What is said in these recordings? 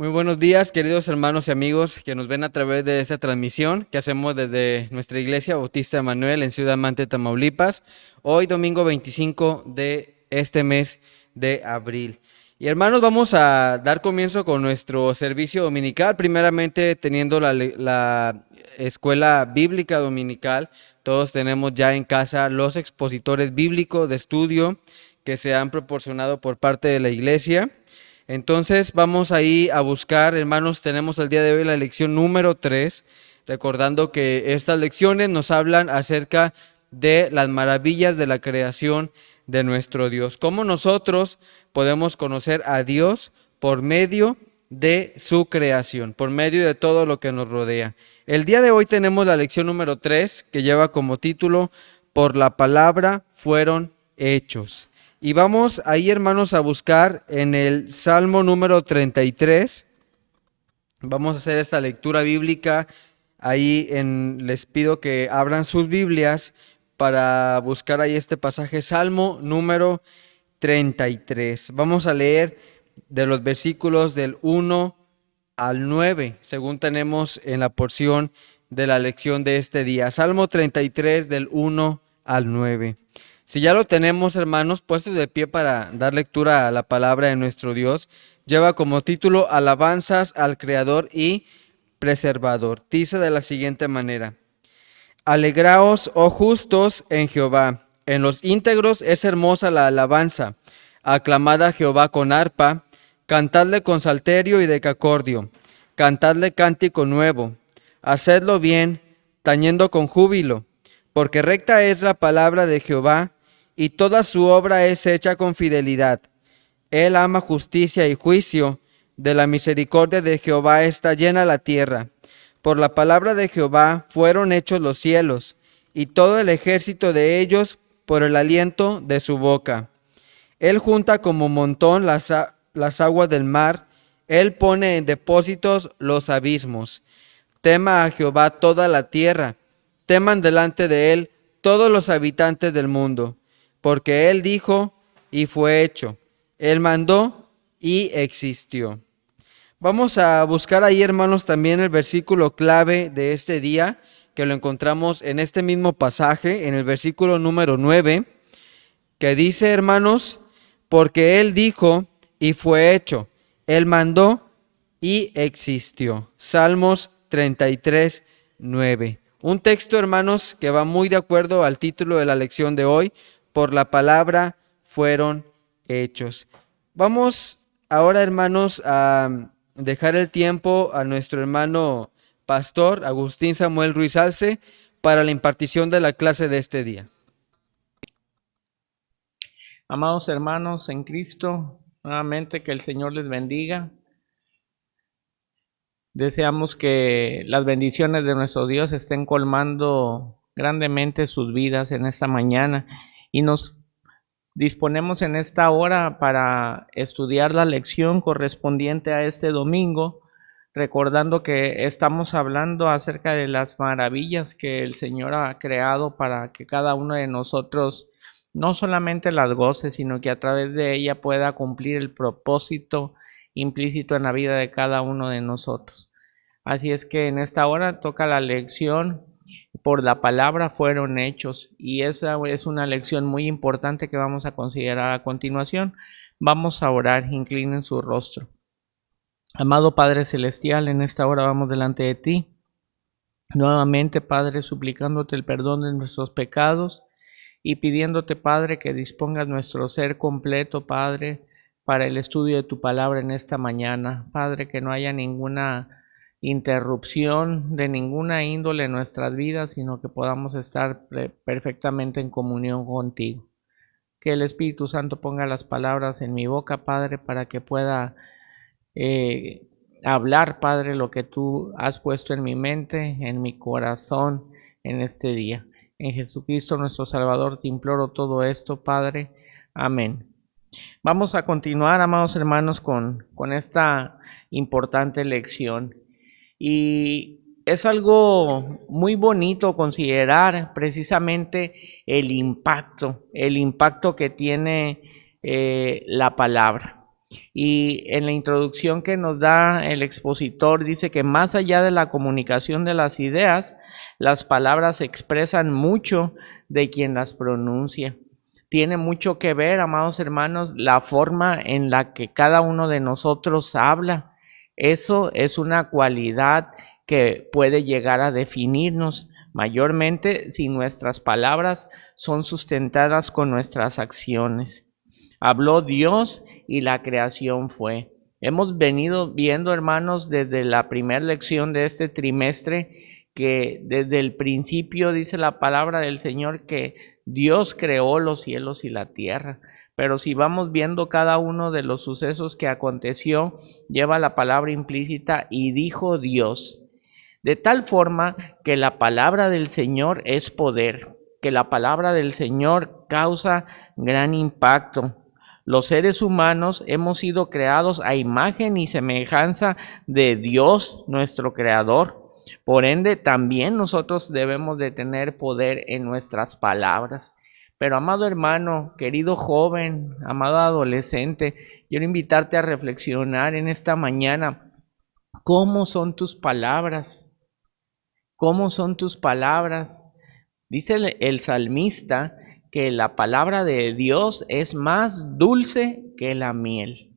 Muy buenos días, queridos hermanos y amigos que nos ven a través de esta transmisión que hacemos desde nuestra iglesia Bautista Emanuel en Ciudad Mante, Tamaulipas, hoy domingo 25 de este mes de abril. Y hermanos, vamos a dar comienzo con nuestro servicio dominical, primeramente teniendo la escuela bíblica dominical. Todos tenemos ya en casa los expositores bíblicos de estudio que se han proporcionado por parte de la iglesia. Entonces vamos ahí a buscar, hermanos, tenemos el día de hoy la lección número 3, recordando que estas lecciones nos hablan acerca de las maravillas de la creación de nuestro Dios. Cómo nosotros podemos conocer a Dios por medio de su creación, por medio de todo lo que nos rodea. El día de hoy tenemos la lección número 3 que lleva como título Por la palabra fueron hechos. Y vamos ahí, hermanos, a buscar en el Salmo número 33. Vamos a hacer esta lectura bíblica. Les pido que abran sus Biblias para buscar ahí este pasaje, Salmo número 33. Vamos a leer de los versículos del 1 al 9, según tenemos en la porción de la lección de este día. Salmo 33 del 1 al 9. Si ya lo tenemos, hermanos, puestos de pie para dar lectura a la palabra de nuestro Dios, lleva como título Alabanzas al Creador y Preservador. Dice de la siguiente manera: Alegraos, oh justos, en Jehová. En los íntegros es hermosa la alabanza. Aclamad a Jehová con arpa, cantadle con salterio y decacordio, cantadle cántico nuevo. Hacedlo bien, tañendo con júbilo, porque recta es la palabra de Jehová, y toda su obra es hecha con fidelidad. Él ama justicia y juicio, de la misericordia de Jehová está llena la tierra. Por la palabra de Jehová fueron hechos los cielos, y todo el ejército de ellos por el aliento de su boca. Él junta como montón las aguas del mar, él pone en depósitos los abismos. Tema a Jehová toda la tierra, teman delante de él todos los habitantes del mundo, porque él dijo y fue hecho, él mandó y existió. Vamos a buscar ahí, hermanos, también el versículo clave de este día, que lo encontramos en este mismo pasaje, en el versículo número 9, que dice, hermanos, porque él dijo y fue hecho, él mandó y existió. Salmos 33, 9. Un texto, hermanos, que va muy de acuerdo al título de la lección de hoy, por la palabra fueron hechos. Vamos ahora, hermanos, a dejar el tiempo a nuestro hermano pastor Agustín Samuel Ruiz Alce para la impartición de la clase de este día. Amados hermanos en Cristo, nuevamente que el Señor les bendiga. Deseamos que las bendiciones de nuestro Dios estén colmando grandemente sus vidas en esta mañana y nos disponemos en esta hora para estudiar la lección correspondiente a este domingo, recordando que estamos hablando acerca de las maravillas que el Señor ha creado para que cada uno de nosotros no solamente las goce, sino que a través de ella pueda cumplir el propósito implícito en la vida de cada uno de nosotros. Así es que en esta hora toca la lección por la palabra fueron hechos, y esa es una lección muy importante que vamos a considerar a continuación. Vamos a orar, inclinen su rostro. Amado Padre Celestial, en esta hora vamos delante de ti, nuevamente, Padre, suplicándote el perdón de nuestros pecados y pidiéndote, Padre, que dispongas nuestro ser completo, Padre, para el estudio de tu palabra en esta mañana. Padre, que no haya ninguna interrupción de ninguna índole en nuestras vidas, sino que podamos estar perfectamente en comunión contigo. Que el Espíritu Santo ponga las palabras en mi boca, Padre, para que pueda hablar, Padre, lo que tú has puesto en mi mente, en mi corazón, en este día. En Jesucristo nuestro Salvador te imploro todo esto, Padre. Amén. Vamos a continuar, amados hermanos, con esta importante lección. Y es algo muy bonito considerar precisamente el impacto que tiene la palabra. Y en la introducción que nos da el expositor dice que más allá de la comunicación de las ideas, las palabras expresan mucho de quien las pronuncia. Tiene mucho que ver, amados hermanos, la forma en la que cada uno de nosotros habla. Eso es una cualidad que puede llegar a definirnos mayormente si nuestras palabras son sustentadas con nuestras acciones. Habló Dios y la creación fue. Hemos venido viendo, hermanos, desde la primera lección de este trimestre, que desde el principio dice la palabra del Señor que Dios creó los cielos y la tierra. Pero si vamos viendo cada uno de los sucesos que aconteció, lleva la palabra implícita y dijo Dios. De tal forma que la palabra del Señor es poder, que la palabra del Señor causa gran impacto. Los seres humanos hemos sido creados a imagen y semejanza de Dios, nuestro Creador. Por ende, también nosotros debemos de tener poder en nuestras palabras. Pero amado hermano, querido joven, amado adolescente, quiero invitarte a reflexionar en esta mañana. ¿Cómo son tus palabras? ¿Cómo son tus palabras? Dice el salmista que la palabra de Dios es más dulce que la miel.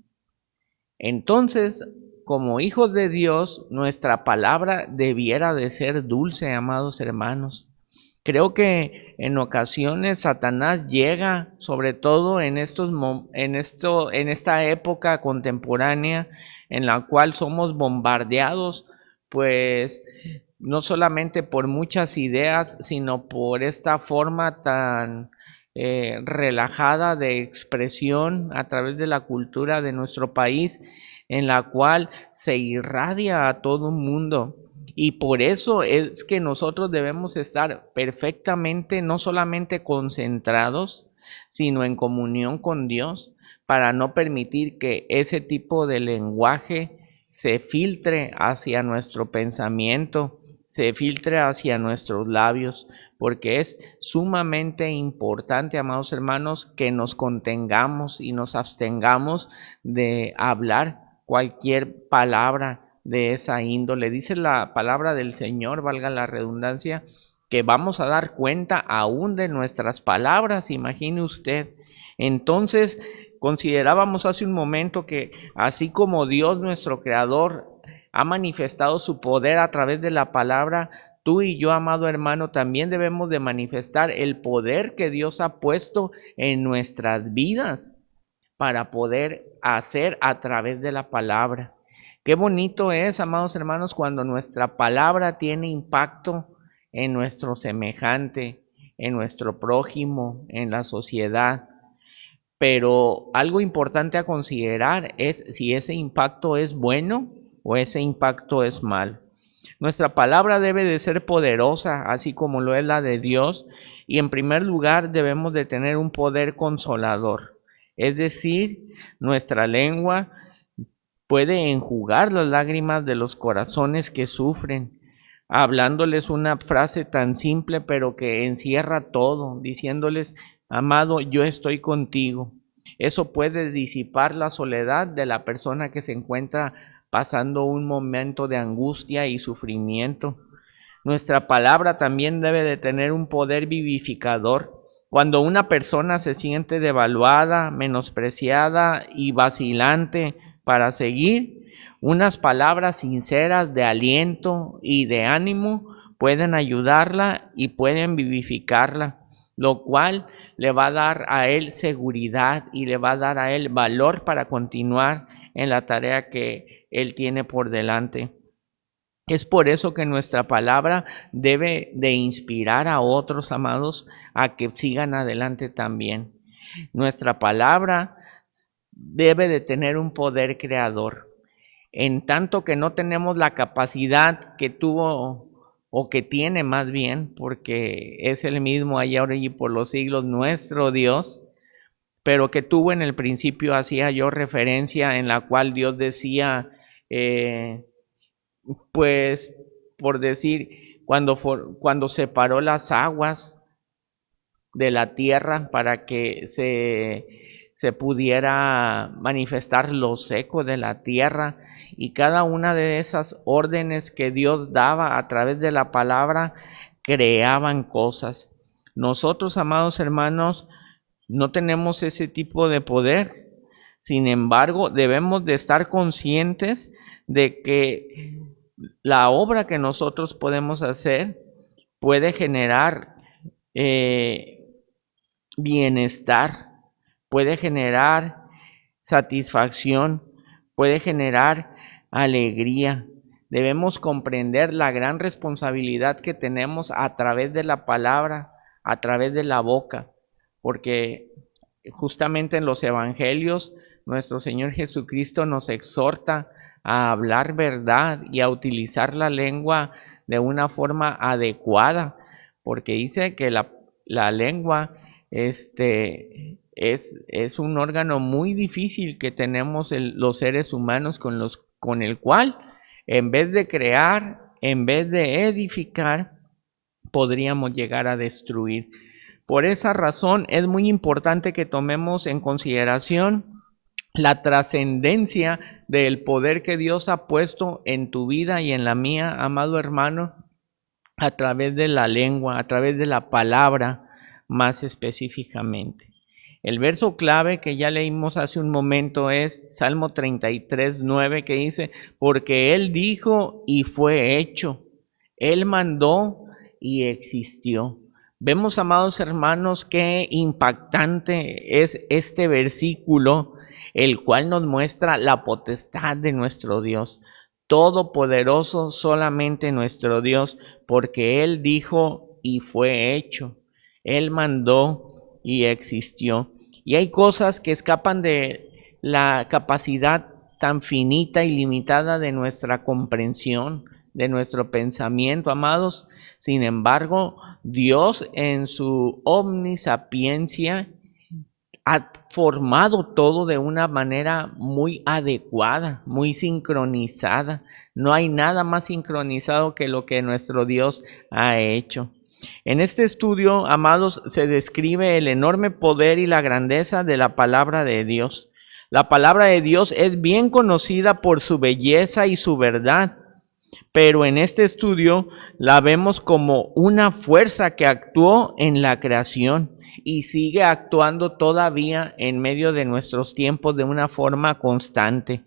Entonces, como hijos de Dios, nuestra palabra debiera de ser dulce, amados hermanos. Creo que en ocasiones Satanás llega, sobre todo en esta época contemporánea en la cual somos bombardeados, pues no solamente por muchas ideas, sino por esta forma tan relajada de expresión a través de la cultura de nuestro país, en la cual se irradia a todo el mundo. Y por eso es que nosotros debemos estar perfectamente, no solamente concentrados, sino en comunión con Dios, para no permitir que ese tipo de lenguaje se filtre hacia nuestro pensamiento, se filtre hacia nuestros labios, porque es sumamente importante, amados hermanos, que nos contengamos y nos abstengamos de hablar cualquier palabra de esa índole. Dice la palabra del Señor, valga la redundancia, que vamos a dar cuenta aún de nuestras palabras, imagine usted. Entonces, considerábamos hace un momento que así como Dios nuestro Creador ha manifestado su poder a través de la palabra, tú y yo, amado hermano, también debemos de manifestar el poder que Dios ha puesto en nuestras vidas para poder hacer a través de la palabra. Qué bonito es, amados hermanos, cuando nuestra palabra tiene impacto en nuestro semejante, en nuestro prójimo, en la sociedad. Pero algo importante a considerar es si ese impacto es bueno o ese impacto es mal. Nuestra palabra debe de ser poderosa, así como lo es la de Dios, y en primer lugar debemos de tener un poder consolador. Es decir, nuestra lengua puede enjugar las lágrimas de los corazones que sufren, hablándoles una frase tan simple pero que encierra todo, diciéndoles, amado, yo estoy contigo. Eso puede disipar la soledad de la persona que se encuentra pasando un momento de angustia y sufrimiento. Nuestra palabra también debe de tener un poder vivificador. Cuando una persona se siente devaluada, menospreciada y vacilante para seguir, unas palabras sinceras de aliento y de ánimo pueden ayudarla y pueden vivificarla, lo cual le va a dar a él seguridad y le va a dar a él valor para continuar en la tarea que él tiene por delante. Es por eso que nuestra palabra debe de inspirar a otros, amados, a que sigan adelante también. Nuestra palabra debe de tener un poder creador. En tanto que no tenemos la capacidad que tuvo o que tiene más bien, porque es el mismo allá ahora y por los siglos nuestro Dios, pero que tuvo en el principio, hacía yo referencia, en la cual Dios decía, pues por decir, cuando separó las aguas de la tierra para que se pudiera manifestar lo seco de la tierra, y cada una de esas órdenes que Dios daba a través de la palabra creaban cosas. Nosotros, amados hermanos, no tenemos ese tipo de poder. Sin embargo, debemos de estar conscientes de que la obra que nosotros podemos hacer puede generar bienestar, puede generar satisfacción, puede generar alegría. Debemos comprender la gran responsabilidad que tenemos a través de la palabra, a través de la boca, porque justamente en los evangelios nuestro Señor Jesucristo nos exhorta a hablar verdad y a utilizar la lengua de una forma adecuada, porque dice que la lengua es un órgano muy difícil que tenemos los seres humanos con el cual, en vez de crear, en vez de edificar, podríamos llegar a destruir. Por esa razón es muy importante que tomemos en consideración la trascendencia del poder que Dios ha puesto en tu vida y en la mía, amado hermano, a través de la lengua, a través de la palabra más específicamente. El verso clave que ya leímos hace un momento es Salmo 33:9, que dice: porque Él dijo y fue hecho, Él mandó y existió. Vemos, amados hermanos, qué impactante es este versículo, el cual nos muestra la potestad de nuestro Dios. Todopoderoso solamente nuestro Dios, porque Él dijo y fue hecho. Él mandó y existió. Y hay cosas que escapan de la capacidad tan finita y limitada de nuestra comprensión, de nuestro pensamiento, amados. Sin embargo, Dios en su omnisapiencia ha formado todo de una manera muy adecuada, muy sincronizada. No hay nada más sincronizado que lo que nuestro Dios ha hecho. En este estudio, amados, se describe el enorme poder y la grandeza de la palabra de Dios. La palabra de Dios es bien conocida por su belleza y su verdad, pero en este estudio la vemos como una fuerza que actuó en la creación y sigue actuando todavía en medio de nuestros tiempos de una forma constante.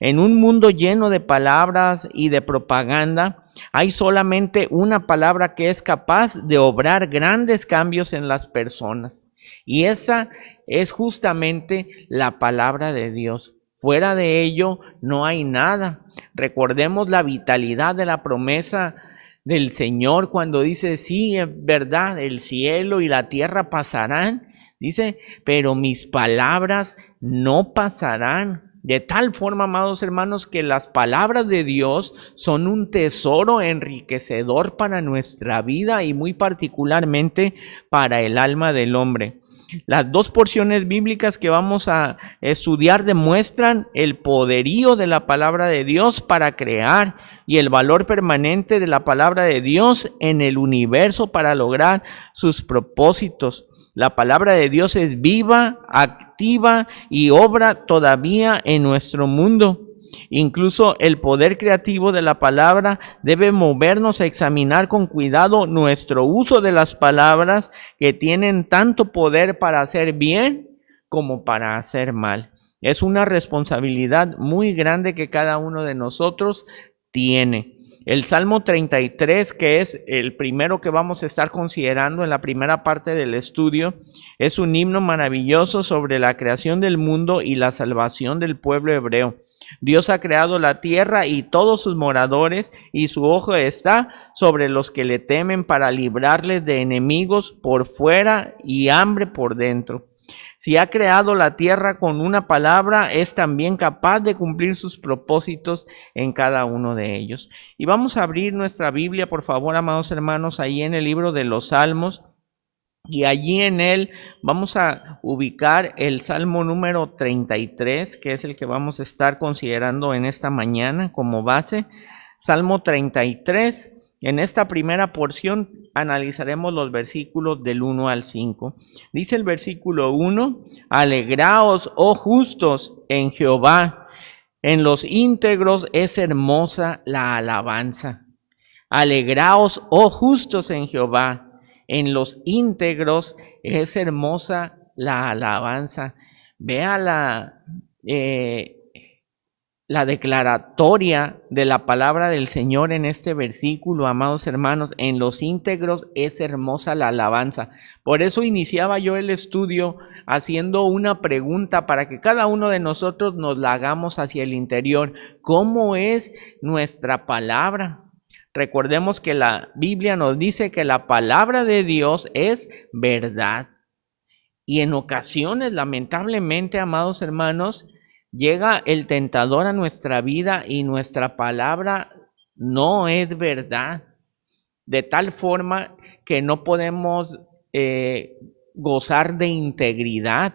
En un mundo lleno de palabras y de propaganda, hay solamente una palabra que es capaz de obrar grandes cambios en las personas, y esa es justamente la palabra de Dios. Fuera de ello no hay nada. Recordemos la vitalidad de la promesa del Señor cuando dice: sí, es verdad, el cielo y la tierra pasarán, dice, pero mis palabras no pasarán. De tal forma, amados hermanos, que las palabras de Dios son un tesoro enriquecedor para nuestra vida y muy particularmente para el alma del hombre. Las dos porciones bíblicas que vamos a estudiar demuestran el poderío de la palabra de Dios para crear y el valor permanente de la palabra de Dios en el universo para lograr sus propósitos. La palabra de Dios es viva, activa y obra todavía en nuestro mundo. Incluso el poder creativo de la palabra debe movernos a examinar con cuidado nuestro uso de las palabras, que tienen tanto poder para hacer bien como para hacer mal. Es una responsabilidad muy grande que cada uno de nosotros tiene. El Salmo 33, que es el primero que vamos a estar considerando en la primera parte del estudio, es un himno maravilloso sobre la creación del mundo y la salvación del pueblo hebreo. Dios ha creado la tierra y todos sus moradores, y su ojo está sobre los que le temen para librarles de enemigos por fuera y hambre por dentro. Si ha creado la tierra con una palabra, es también capaz de cumplir sus propósitos en cada uno de ellos. Y vamos a abrir nuestra Biblia, por favor, amados hermanos, ahí en el libro de los Salmos. Y allí en él vamos a ubicar el Salmo número 33, que es el que vamos a estar considerando en esta mañana como base. Salmo 33, en esta primera porción analizaremos los versículos del 1 al 5. Dice el versículo 1, alegraos, oh justos, en Jehová, en los íntegros es hermosa la alabanza. Alegraos, oh justos, en Jehová, en los íntegros es hermosa la alabanza. Vea la declaratoria de la palabra del Señor en este versículo, amados hermanos. En los íntegros es hermosa la alabanza. Por eso iniciaba yo el estudio haciendo una pregunta para que cada uno de nosotros nos la hagamos hacia el interior. ¿Cómo es nuestra palabra? Recordemos que la Biblia nos dice que la palabra de Dios es verdad. Y en ocasiones, lamentablemente, amados hermanos, llega el tentador a nuestra vida y nuestra palabra no es verdad. De tal forma que no podemos gozar de integridad.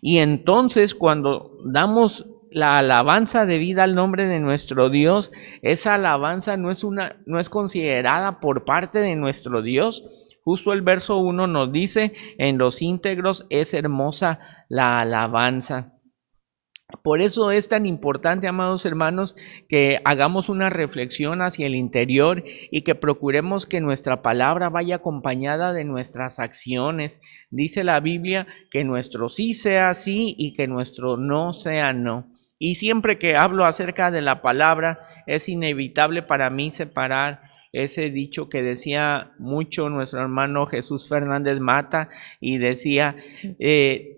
Y entonces cuando damos la alabanza de vida al nombre de nuestro Dios, esa alabanza no es considerada por parte de nuestro Dios. Justo el verso 1 nos dice, en los íntegros es hermosa la alabanza. Por eso es tan importante, amados hermanos, que hagamos una reflexión hacia el interior y que procuremos que nuestra palabra vaya acompañada de nuestras acciones. Dice la Biblia que nuestro sí sea sí y que nuestro no sea no. Y siempre que hablo acerca de la palabra, es inevitable para mí separar ese dicho que decía mucho nuestro hermano Jesús Fernández Mata, y decía,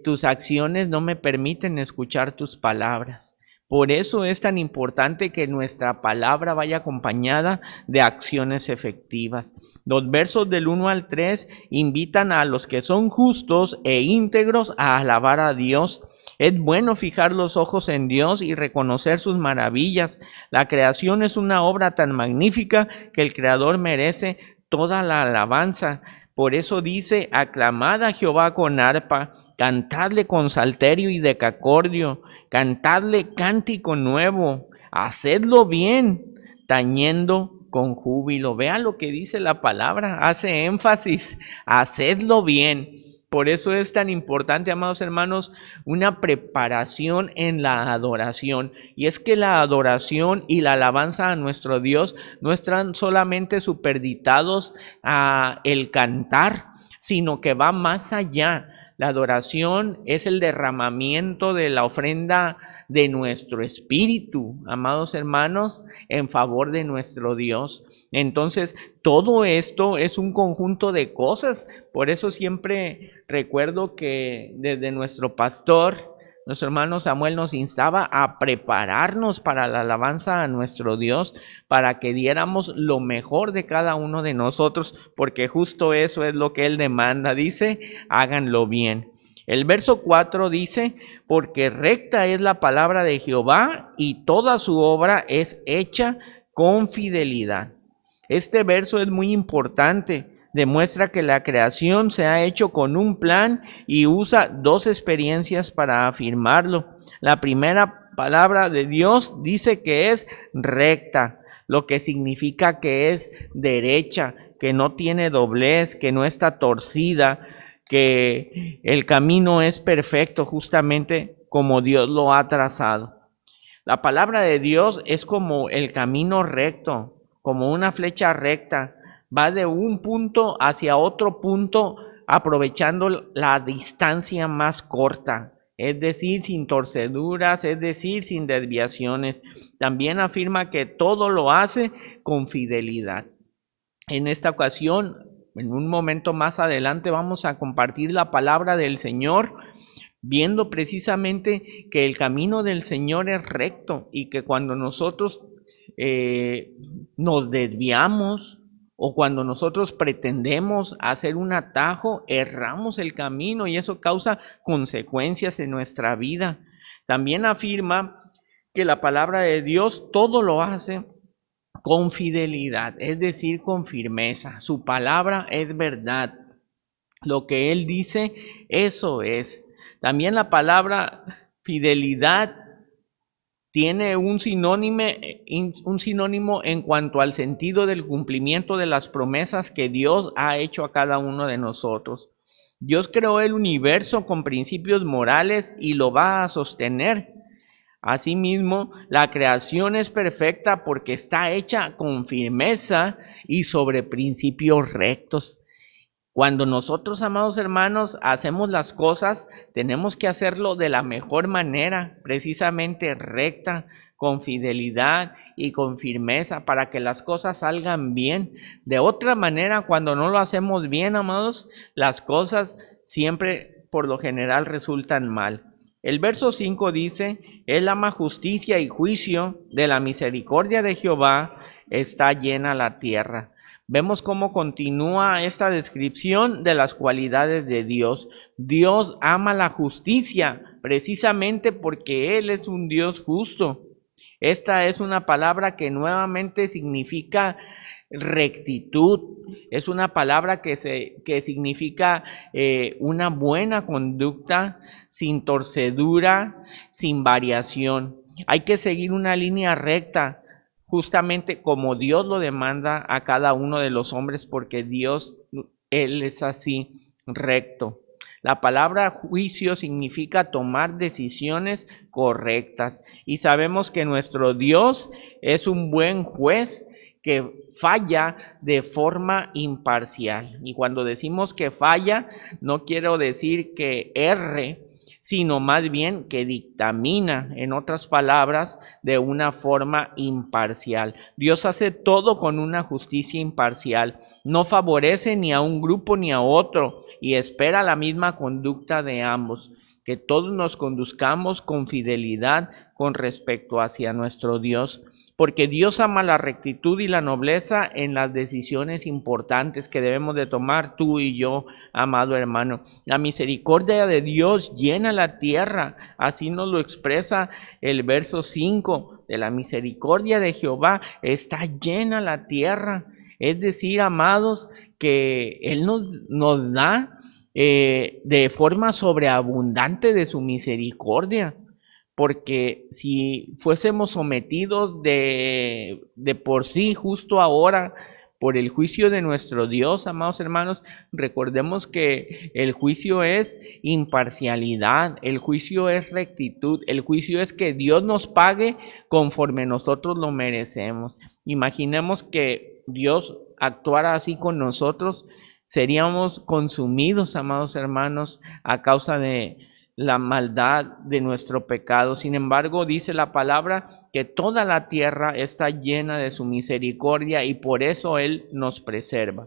tus acciones no me permiten escuchar tus palabras. Por eso es tan importante que nuestra palabra vaya acompañada de acciones efectivas. Los versos del 1 al 3 invitan a los que son justos e íntegros a alabar a Dios. Es bueno fijar los ojos en Dios y reconocer sus maravillas. La creación es una obra tan magnífica que el Creador merece toda la alabanza. Por eso dice, aclamad a Jehová con arpa, cantadle con salterio y decacordio, cantadle cántico nuevo, hacedlo bien, tañendo con júbilo. Vea lo que dice la palabra, hace énfasis, hacedlo bien. Por eso es tan importante, amados hermanos, una preparación en la adoración. Y es que la adoración y la alabanza a nuestro Dios no están solamente supeditados a el cantar, sino que va más allá. La adoración es el derramamiento de la ofrenda de nuestro espíritu, amados hermanos, en favor de nuestro Dios. Entonces, todo esto es un conjunto de cosas. Por eso siempre recuerdo que desde nuestro pastor, nuestro hermano Samuel, nos instaba a prepararnos para la alabanza a nuestro Dios, para que diéramos lo mejor de cada uno de nosotros, porque justo eso es lo que Él demanda. Dice, háganlo bien. El verso 4 dice, porque recta es la palabra de Jehová y toda su obra es hecha con fidelidad. Este verso es muy importante. Demuestra que la creación se ha hecho con un plan y usa dos experiencias para afirmarlo. La primera palabra de Dios dice que es recta, lo que significa que es derecha, que no tiene doblez, que no está torcida, que el camino es perfecto justamente como Dios lo ha trazado. La palabra de Dios es como el camino recto, como una flecha recta. Va de un punto hacia otro punto aprovechando la distancia más corta, es decir, sin torceduras, es decir, sin desviaciones. También afirma que todo lo hace con fidelidad. En esta ocasión, en un momento más adelante, vamos a compartir la palabra del Señor, viendo precisamente que el camino del Señor es recto y que cuando nosotros nos desviamos o cuando nosotros pretendemos hacer un atajo, erramos el camino y eso causa consecuencias en nuestra vida. También afirma que la palabra de Dios todo lo hace con fidelidad, es decir, con firmeza. Su palabra es verdad. Lo que Él dice, eso es. También la palabra fidelidad tiene un sinónimo en cuanto al sentido del cumplimiento de las promesas que Dios ha hecho a cada uno de nosotros. Dios creó el universo con principios morales y lo va a sostener. Asimismo, la creación es perfecta porque está hecha con firmeza y sobre principios rectos. Cuando nosotros, amados hermanos, hacemos las cosas, tenemos que hacerlo de la mejor manera, precisamente recta, con fidelidad y con firmeza, para que las cosas salgan bien. De otra manera, cuando no lo hacemos bien, amados, las cosas siempre, por lo general, resultan mal. El verso 5 dice: Él ama justicia y juicio, de la misericordia de Jehová está llena la tierra. Vemos cómo continúa esta descripción de las cualidades de Dios. Dios ama la justicia precisamente porque Él es un Dios justo. Esta es una palabra que nuevamente significa rectitud. Es una palabra que significa una buena conducta, sin torcedura, sin variación. Hay que seguir una línea recta, justamente como Dios lo demanda a cada uno de los hombres, porque Dios, Él es así, recto. La palabra juicio significa tomar decisiones correctas, y sabemos que nuestro Dios es un buen juez que falla de forma imparcial. Y cuando decimos que falla, no quiero decir que erre, sino más bien que dictamina, en otras palabras, de una forma imparcial. Dios hace todo con una justicia imparcial, no favorece ni a un grupo ni a otro y espera la misma conducta de ambos, que todos nos conduzcamos con fidelidad con respecto hacia nuestro Dios, porque Dios ama la rectitud y la nobleza en las decisiones importantes que debemos de tomar tú y yo, amado hermano. La misericordia de Dios llena la tierra, así nos lo expresa el verso 5, de la misericordia de Jehová está llena la tierra. Es decir, amados, que Él nos da de forma sobreabundante de su misericordia. Porque si fuésemos sometidos de por sí justo ahora por el juicio de nuestro Dios, amados hermanos, recordemos que el juicio es imparcialidad, el juicio es rectitud, el juicio es que Dios nos pague conforme nosotros lo merecemos. Imaginemos que Dios actuara así con nosotros, seríamos consumidos, amados hermanos, a causa de la maldad de nuestro pecado. Sin embargo, dice la palabra que toda la tierra está llena de su misericordia y por eso Él nos preserva.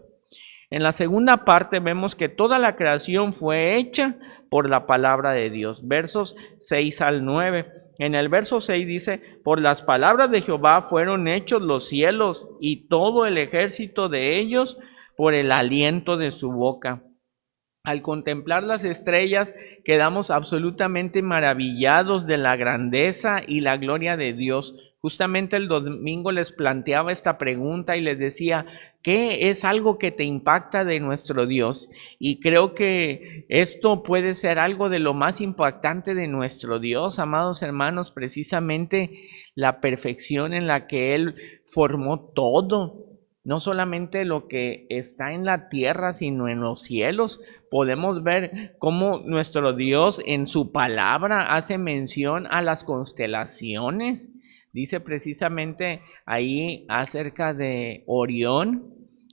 En la segunda parte vemos que toda la creación fue hecha por la palabra de Dios. Versos 6 al 9. En el verso 6 dice: por las palabras de Jehová fueron hechos los cielos y todo el ejército de ellos por el aliento de su boca. Al contemplar las estrellas, quedamos absolutamente maravillados de la grandeza y la gloria de Dios. Justamente el domingo les planteaba esta pregunta y les decía: ¿qué es algo que te impacta de nuestro Dios? Y creo que esto puede ser algo de lo más impactante de nuestro Dios, amados hermanos, precisamente la perfección en la que Él formó todo. No solamente lo que está en la tierra, sino en los cielos. Podemos ver cómo nuestro Dios en su palabra hace mención a las constelaciones. Dice precisamente ahí acerca de Orión,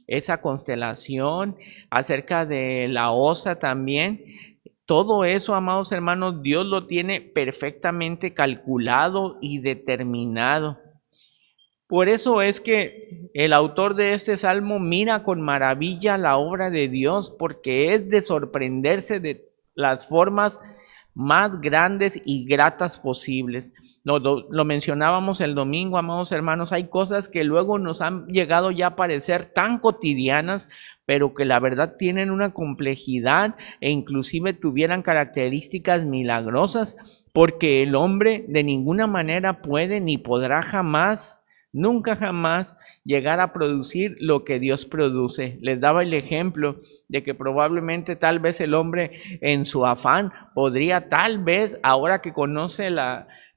esa constelación, acerca de la Osa también. Todo eso, amados hermanos, Dios lo tiene perfectamente calculado y determinado. Por eso es que el autor de este salmo mira con maravilla la obra de Dios, porque es de sorprenderse de las formas más grandes y gratas posibles. Lo mencionábamos el domingo, amados hermanos, hay cosas que luego nos han llegado ya a parecer tan cotidianas, pero que la verdad tienen una complejidad e inclusive tuvieran características milagrosas, porque el hombre de ninguna manera puede ni podrá jamás, nunca jamás llegar a producir lo que Dios produce. Les daba el ejemplo de que probablemente tal vez el hombre en su afán podría tal vez, ahora que conoce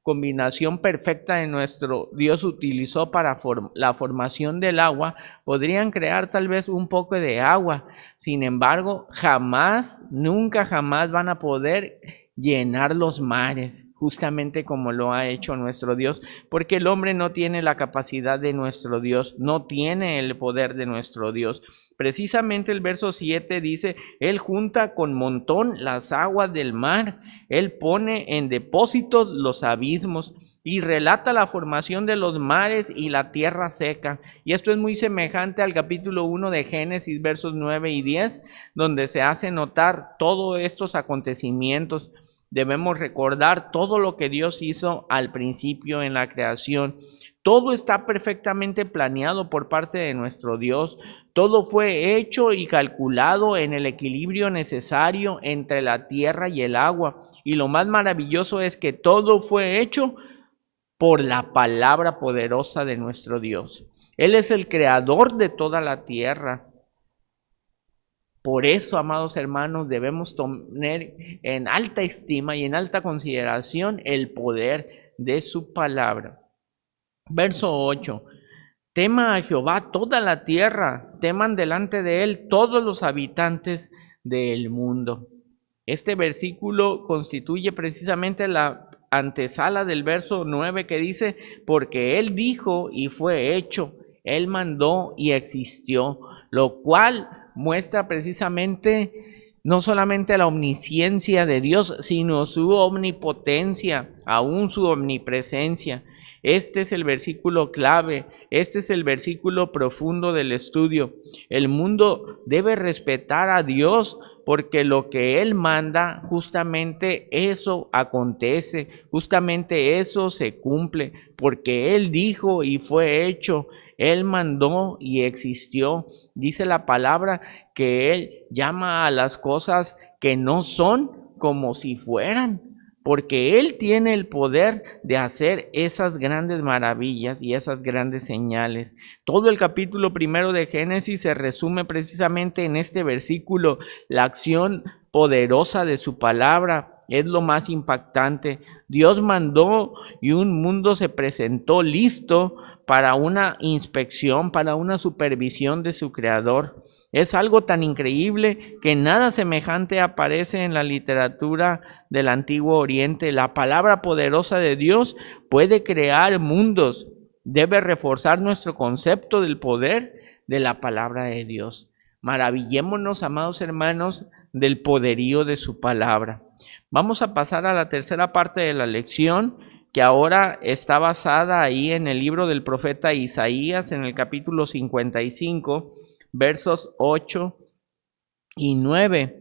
combinación perfecta de nuestro Dios utilizó para la formación del agua, podrían crear tal vez un poco de agua. Sin embargo, jamás, nunca jamás van a poder llenar los mares, justamente como lo ha hecho nuestro Dios, porque el hombre no tiene la capacidad de nuestro Dios, no tiene el poder de nuestro Dios. Precisamente el verso 7 dice, Él junta con montón las aguas del mar, Él pone en depósitos los abismos y relata la formación de los mares y la tierra seca. Y esto es muy semejante al capítulo 1 de Génesis, versos 9 y 10, donde se hace notar todos estos acontecimientos. Debemos recordar todo lo que Dios hizo al principio en la creación. Todo está perfectamente planeado por parte de nuestro Dios. Todo fue hecho y calculado en el equilibrio necesario entre la tierra y el agua. Y lo más maravilloso es que todo fue hecho por la palabra poderosa de nuestro Dios. Él es el creador de toda la tierra. Por eso, amados hermanos, debemos tener en alta estima y en alta consideración el poder de su palabra. Verso 8. Tema a Jehová toda la tierra, teman delante de él todos los habitantes del mundo. Este versículo constituye precisamente la antesala del verso 9 que dice, porque él dijo y fue hecho, él mandó y existió, lo cual muestra precisamente no solamente la omnisciencia de Dios, sino su omnipotencia, aún su omnipresencia. Este es el versículo clave, este es el versículo profundo del estudio. El mundo debe respetar a Dios porque lo que Él manda, justamente eso acontece, justamente eso se cumple, porque Él dijo y fue hecho, Él mandó y existió. Dice la palabra que Él llama a las cosas que no son como si fueran, porque Él tiene el poder de hacer esas grandes maravillas y esas grandes señales. Todo el capítulo 1 de Génesis se resume precisamente en este versículo. La acción poderosa de su palabra es lo más impactante. Dios mandó y un mundo se presentó listo para una inspección, para una supervisión de su creador. Es algo tan increíble que nada semejante aparece en la literatura del Antiguo Oriente. La palabra poderosa de Dios puede crear mundos. Debe reforzar nuestro concepto del poder de la palabra de Dios. Maravillémonos, amados hermanos, del poderío de su palabra. Vamos a pasar a la tercera parte de la lección, que ahora está basada ahí en el libro del profeta Isaías, en el capítulo 55, versos 8 y 9.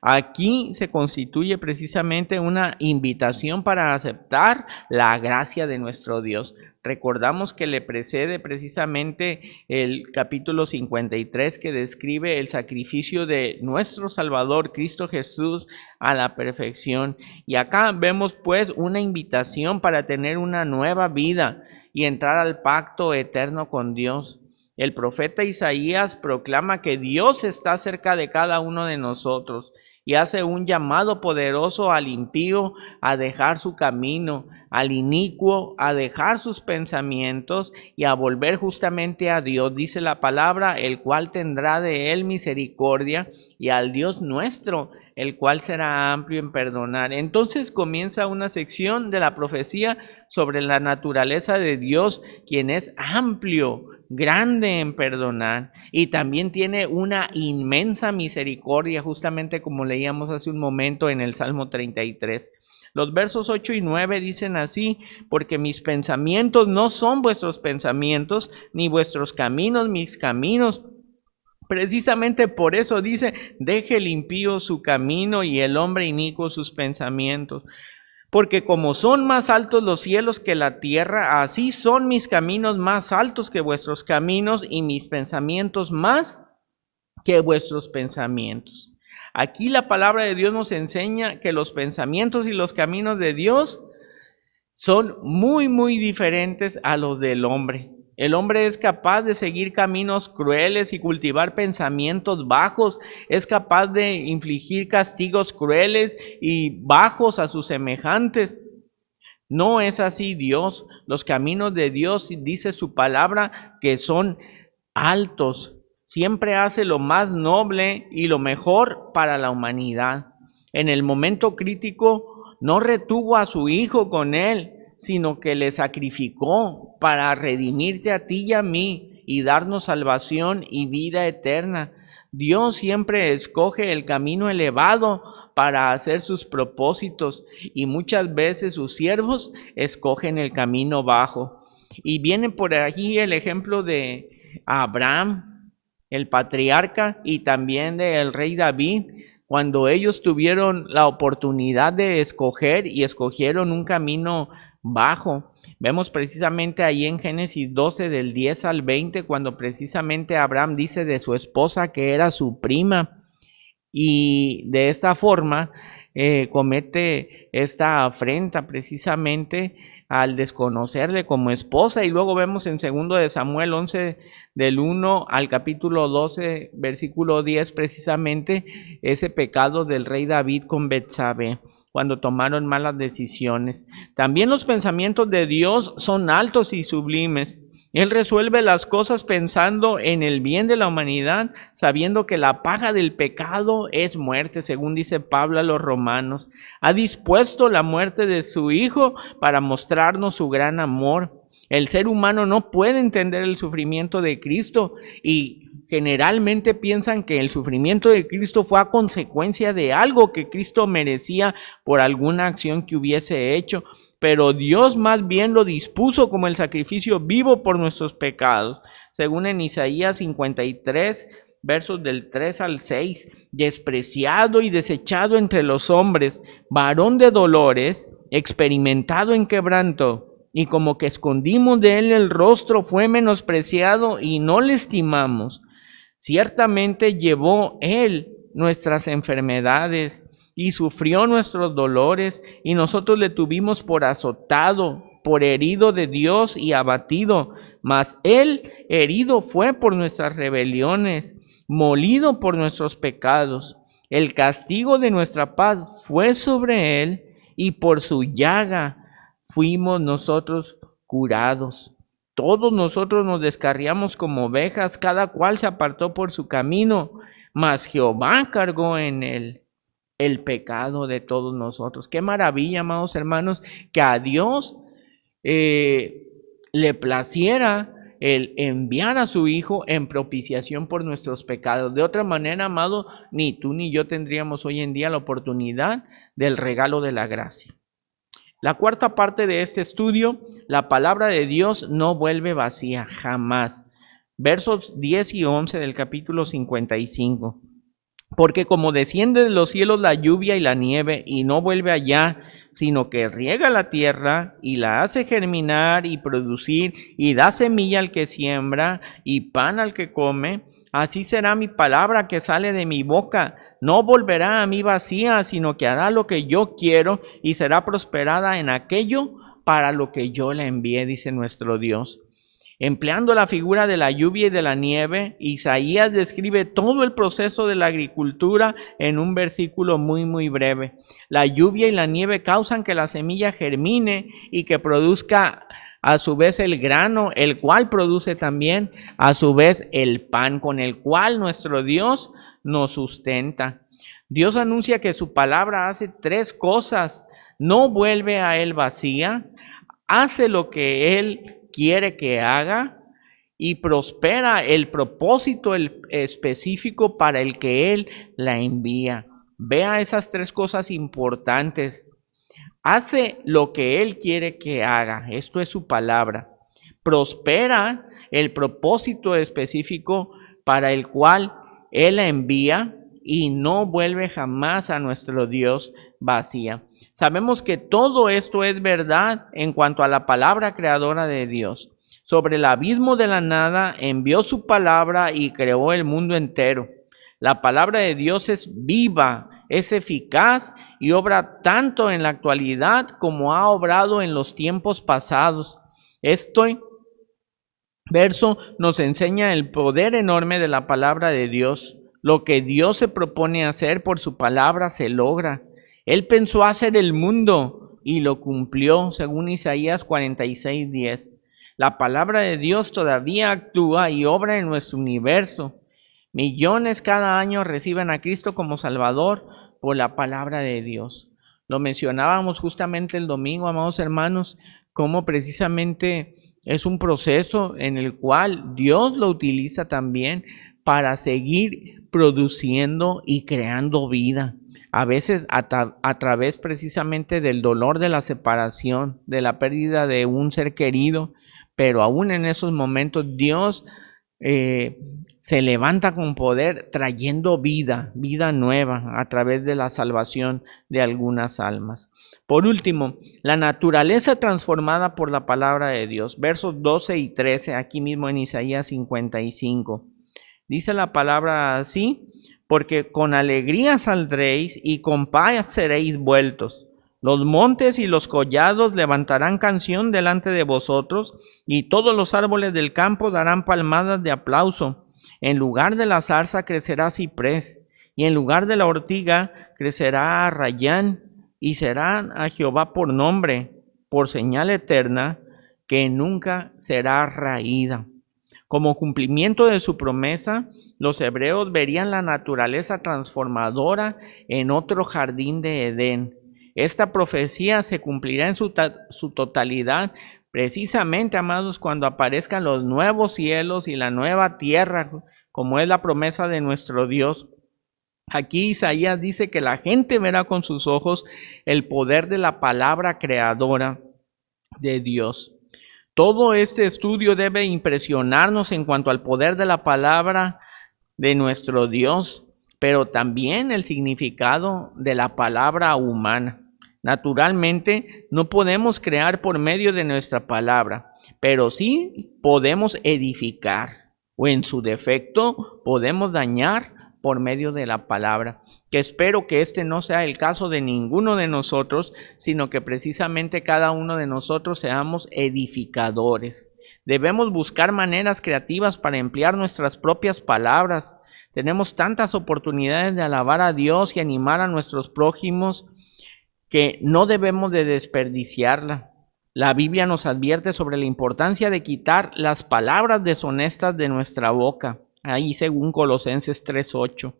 Aquí se constituye precisamente una invitación para aceptar la gracia de nuestro Dios. Recordamos que le precede precisamente el capítulo 53 que describe el sacrificio de nuestro Salvador, Cristo Jesús, a la perfección. Y acá vemos pues una invitación para tener una nueva vida y entrar al pacto eterno con Dios. El profeta Isaías proclama que Dios está cerca de cada uno de nosotros y hace un llamado poderoso al impío a dejar su camino, al inicuo a dejar sus pensamientos y a volver justamente a Dios. Dice la palabra, el cual tendrá de él misericordia, y al Dios nuestro, el cual será amplio en perdonar. Entonces comienza una sección de la profecía sobre la naturaleza de Dios, quien es amplio, grande en perdonar, y también tiene una inmensa misericordia, justamente como leíamos hace un momento en el Salmo 33. Los versos 8 y 9 dicen así, porque mis pensamientos no son vuestros pensamientos, ni vuestros caminos mis caminos. Precisamente por eso dice, deje el impío su camino y el hombre inicuo sus pensamientos. Porque como son más altos los cielos que la tierra, así son mis caminos más altos que vuestros caminos y mis pensamientos más que vuestros pensamientos. Aquí la palabra de Dios nos enseña que los pensamientos y los caminos de Dios son muy diferentes a los del hombre. El hombre es capaz de seguir caminos crueles y cultivar pensamientos bajos, es capaz de infligir castigos crueles y bajos a sus semejantes. No es así Dios. Los caminos de Dios, dice su palabra, que son altos. Siempre hace lo más noble y lo mejor para la humanidad. En el momento crítico no retuvo a su Hijo con él, sino que le sacrificó para redimirte a ti y a mí y darnos salvación y vida eterna. Dios siempre escoge el camino elevado para hacer sus propósitos y muchas veces sus siervos escogen el camino bajo. Y viene por aquí el ejemplo de Abraham, el patriarca, y también del rey David, cuando ellos tuvieron la oportunidad de escoger y escogieron un camino bajo. Vemos precisamente ahí en Génesis 12 del 10 al 20, cuando precisamente Abraham dice de su esposa que era su prima, y de esta forma comete esta afrenta precisamente al desconocerle como esposa. Y luego vemos en 2 de Samuel 11 del 1 al capítulo 12 versículo 10 precisamente ese pecado del rey David con Betsabé, cuando tomaron malas decisiones. También los pensamientos de Dios son altos y sublimes. Él resuelve las cosas pensando en el bien de la humanidad, sabiendo que la paga del pecado es muerte, según dice Pablo a los romanos. Ha dispuesto la muerte de su Hijo para mostrarnos su gran amor. El ser humano no puede entender el sufrimiento de Cristo y generalmente piensan que el sufrimiento de Cristo fue a consecuencia de algo que Cristo merecía por alguna acción que hubiese hecho. Pero Dios más bien lo dispuso como el sacrificio vivo por nuestros pecados. Según en Isaías 53, versos del 3 al 6, despreciado y desechado entre los hombres, varón de dolores, experimentado en quebranto, y como que escondimos de él el rostro, fue menospreciado y no le estimamos. Ciertamente llevó él nuestras enfermedades y sufrió nuestros dolores, y nosotros le tuvimos por azotado, por herido de Dios y abatido. Mas él herido fue por nuestras rebeliones, molido por nuestros pecados. El castigo de nuestra paz fue sobre él, y por su llaga fuimos nosotros curados. Todos nosotros nos descarriamos como ovejas, cada cual se apartó por su camino, mas Jehová cargó en él el pecado de todos nosotros. Qué maravilla, amados hermanos, que a Dios le placiera el enviar a su Hijo en propiciación por nuestros pecados. De otra manera, amado, ni tú ni yo tendríamos hoy en día la oportunidad del regalo de la gracia. La cuarta parte de este estudio, la palabra de Dios no vuelve vacía, jamás. Versos 10 y 11 del capítulo 55. Porque como desciende de los cielos la lluvia y la nieve y no vuelve allá, sino que riega la tierra y la hace germinar y producir y da semilla al que siembra y pan al que come, así será mi palabra que sale de mi boca. No volverá a mí vacía, sino que hará lo que yo quiero y será prosperada en aquello para lo que yo la envié, dice nuestro Dios. Empleando la figura de la lluvia y de la nieve, Isaías describe todo el proceso de la agricultura en un versículo muy breve. La lluvia y la nieve causan que la semilla germine y que produzca a su vez el grano, el cual produce también a su vez el pan con el cual nuestro Dios nos sustenta. Dios anuncia que su palabra hace tres cosas: no vuelve a él vacía, hace lo que él quiere que haga y prospera el propósito específico para el que él la envía. Vea esas tres cosas importantes. Hace lo que él quiere que haga, esto es su palabra. Prospera el propósito específico para el cual él la envía y no vuelve jamás a nuestro Dios vacía. Sabemos que todo esto es verdad en cuanto a la palabra creadora de Dios. Sobre el abismo de la nada envió su palabra y creó el mundo entero. La palabra de Dios es viva, es eficaz y obra tanto en la actualidad como ha obrado en los tiempos pasados. Este verso nos enseña el poder enorme de la palabra de Dios. Lo que Dios se propone hacer por su palabra se logra. Él pensó hacer el mundo y lo cumplió, según Isaías 46:10. La palabra de Dios todavía actúa y obra en nuestro universo. Millones cada año reciben a Cristo como Salvador por la palabra de Dios. Lo mencionábamos justamente el domingo, amados hermanos, cómo precisamente es un proceso en el cual Dios lo utiliza también para seguir produciendo y creando vida. A veces a través precisamente del dolor de la separación, de la pérdida de un ser querido, pero aún en esos momentos Dios se levanta con poder trayendo vida nueva a través de la salvación de algunas almas. Por último, la naturaleza transformada por la palabra de Dios. Versos 12 y 13, aquí mismo en Isaías 55. Dice la palabra así: porque con alegría saldréis y con paz seréis vueltos. Los montes y los collados levantarán canción delante de vosotros, y todos los árboles del campo darán palmadas de aplauso. En lugar de la zarza crecerá ciprés, y en lugar de la ortiga crecerá arrayán, y será a Jehová por nombre, por señal eterna, que nunca será raída. Como cumplimiento de su promesa, los hebreos verían la naturaleza transformadora en otro jardín de Edén. Esta profecía se cumplirá en su totalidad precisamente, amados, cuando aparezcan los nuevos cielos y la nueva tierra, como es la promesa de nuestro Dios. Aquí Isaías dice que la gente verá con sus ojos el poder de la palabra creadora de Dios. Todo este estudio debe impresionarnos en cuanto al poder de la palabra de nuestro Dios, pero también el significado de la palabra humana. Naturalmente, no podemos crear por medio de nuestra palabra, pero sí podemos edificar, o en su defecto podemos dañar por medio de la palabra. Que espero que este no sea el caso de ninguno de nosotros, sino que precisamente cada uno de nosotros seamos edificadores. Debemos buscar maneras creativas para emplear nuestras propias palabras. Tenemos tantas oportunidades de alabar a Dios y animar a nuestros prójimos que no debemos de desperdiciarla. La Biblia nos advierte sobre la importancia de quitar las palabras deshonestas de nuestra boca, ahí según Colosenses 3:8,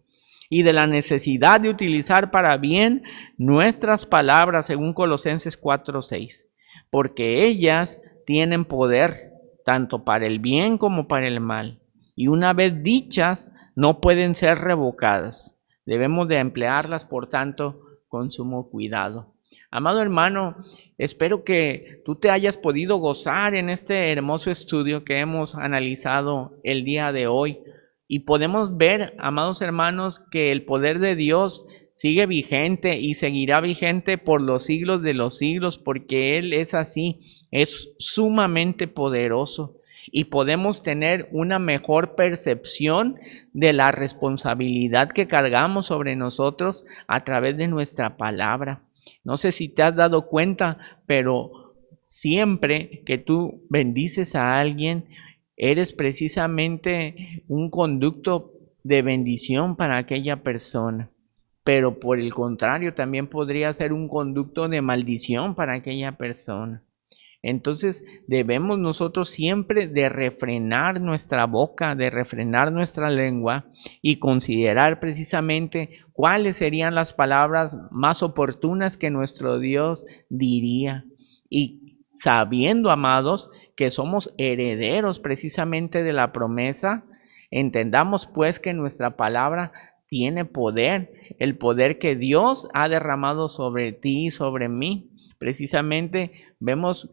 y de la necesidad de utilizar para bien nuestras palabras, según Colosenses 4:6, porque ellas tienen poder tanto para el bien como para el mal, y una vez dichas no pueden ser revocadas. Debemos de emplearlas, por tanto, con sumo cuidado. Amado hermano, espero que tú te hayas podido gozar en este hermoso estudio que hemos analizado el día de hoy, y podemos ver, amados hermanos, que el poder de Dios sigue vigente y seguirá vigente por los siglos de los siglos, porque Él es así, es sumamente poderoso. Y podemos tener una mejor percepción de la responsabilidad que cargamos sobre nosotros a través de nuestra palabra. No sé si te has dado cuenta, pero siempre que tú bendices a alguien, eres precisamente un conducto de bendición para aquella persona. Pero por el contrario, también podría ser un conducto de maldición para aquella persona. Entonces debemos nosotros siempre de refrenar nuestra boca, de refrenar nuestra lengua y considerar precisamente cuáles serían las palabras más oportunas que nuestro Dios diría. Y sabiendo, amados, que somos herederos precisamente de la promesa, entendamos pues que nuestra palabra tiene poder, el poder que Dios ha derramado sobre ti y sobre mí. Precisamente vemos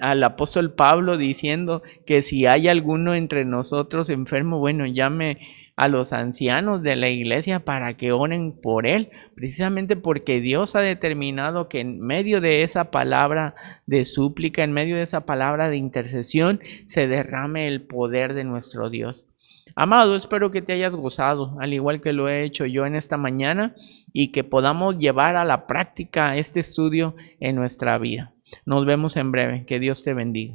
al apóstol Pablo diciendo que si hay alguno entre nosotros enfermo, bueno, llame a los ancianos de la iglesia para que oren por él, precisamente porque Dios ha determinado que en medio de esa palabra de súplica, en medio de esa palabra de intercesión, se derrame el poder de nuestro Dios. Amado, espero que te hayas gozado, al igual que lo he hecho yo en esta mañana, y que podamos llevar a la práctica este estudio en nuestra vida. Nos vemos en breve. Que Dios te bendiga.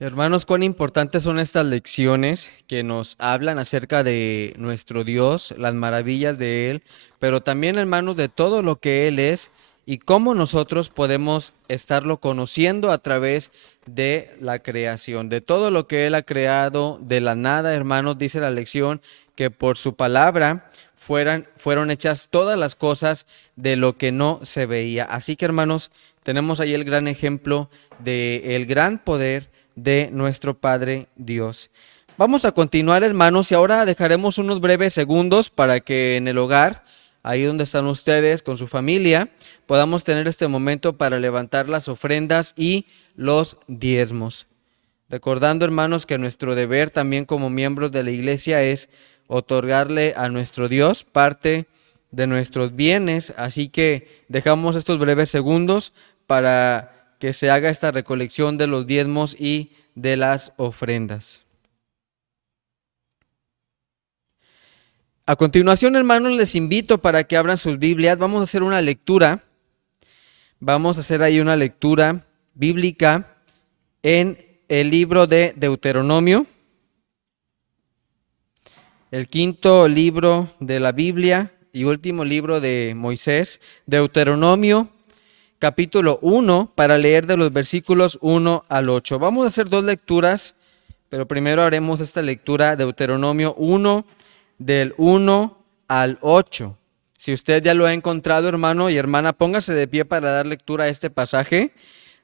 Hermanos, cuán importantes son estas lecciones que nos hablan acerca de nuestro Dios, las maravillas de Él, pero también, hermanos, de todo lo que Él es y cómo nosotros podemos estarlo conociendo a través de la creación, de todo lo que Él ha creado de la nada, hermanos, dice la lección, que por su palabra fueron hechas todas las cosas de lo que no se veía. Así que, hermanos, tenemos ahí el gran ejemplo del gran poder de nuestro Padre Dios. Vamos a continuar, hermanos, y ahora dejaremos unos breves segundos para que en el hogar, ahí donde están ustedes con su familia, podamos tener este momento para levantar las ofrendas y los diezmos. Recordando, hermanos, que nuestro deber también como miembros de la iglesia es otorgarle a nuestro Dios parte de nuestros bienes, así que dejamos estos breves segundos para que se haga esta recolección de los diezmos y de las ofrendas. A continuación, hermanos, les invito para que abran sus Biblias. Vamos a hacer una lectura. Vamos a hacer ahí una lectura bíblica en el libro de Deuteronomio, el quinto libro de la Biblia y último libro de Moisés, Deuteronomio, capítulo 1, para leer de los versículos 1 al 8. Vamos a hacer dos lecturas, pero primero haremos esta lectura, Deuteronomio 1, del 1 al 8. Si usted ya lo ha encontrado, hermano y hermana, póngase de pie para dar lectura a este pasaje.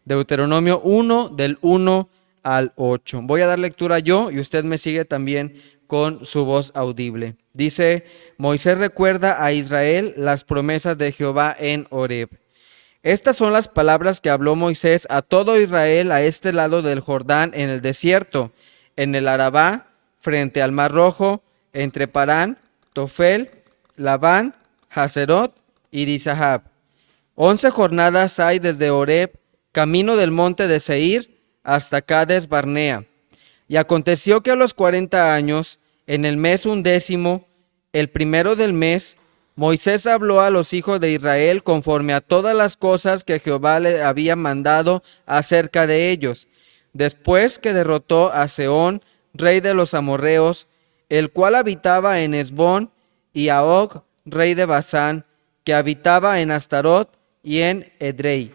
Deuteronomio 1, del 1 al 8. Voy a dar lectura yo y usted me sigue también con su voz audible. Dice: Moisés recuerda a Israel las promesas de Jehová en Horeb. Estas son las palabras que habló Moisés a todo Israel a este lado del Jordán en el desierto, en el Arabá, frente al Mar Rojo, entre Parán, Tofel, Labán, Hazerot y Dizahab. 11 jornadas hay desde Horeb, camino del monte de Seir, hasta Cades Barnea. Y aconteció que a los 40 años, en el mes 11, el primero del mes, Moisés habló a los hijos de Israel conforme a todas las cosas que Jehová le había mandado acerca de ellos, después que derrotó a Sehón, rey de los amorreos, el cual habitaba en Hesbón, y a Og, rey de Basán, que habitaba en Astarot y en Edrei.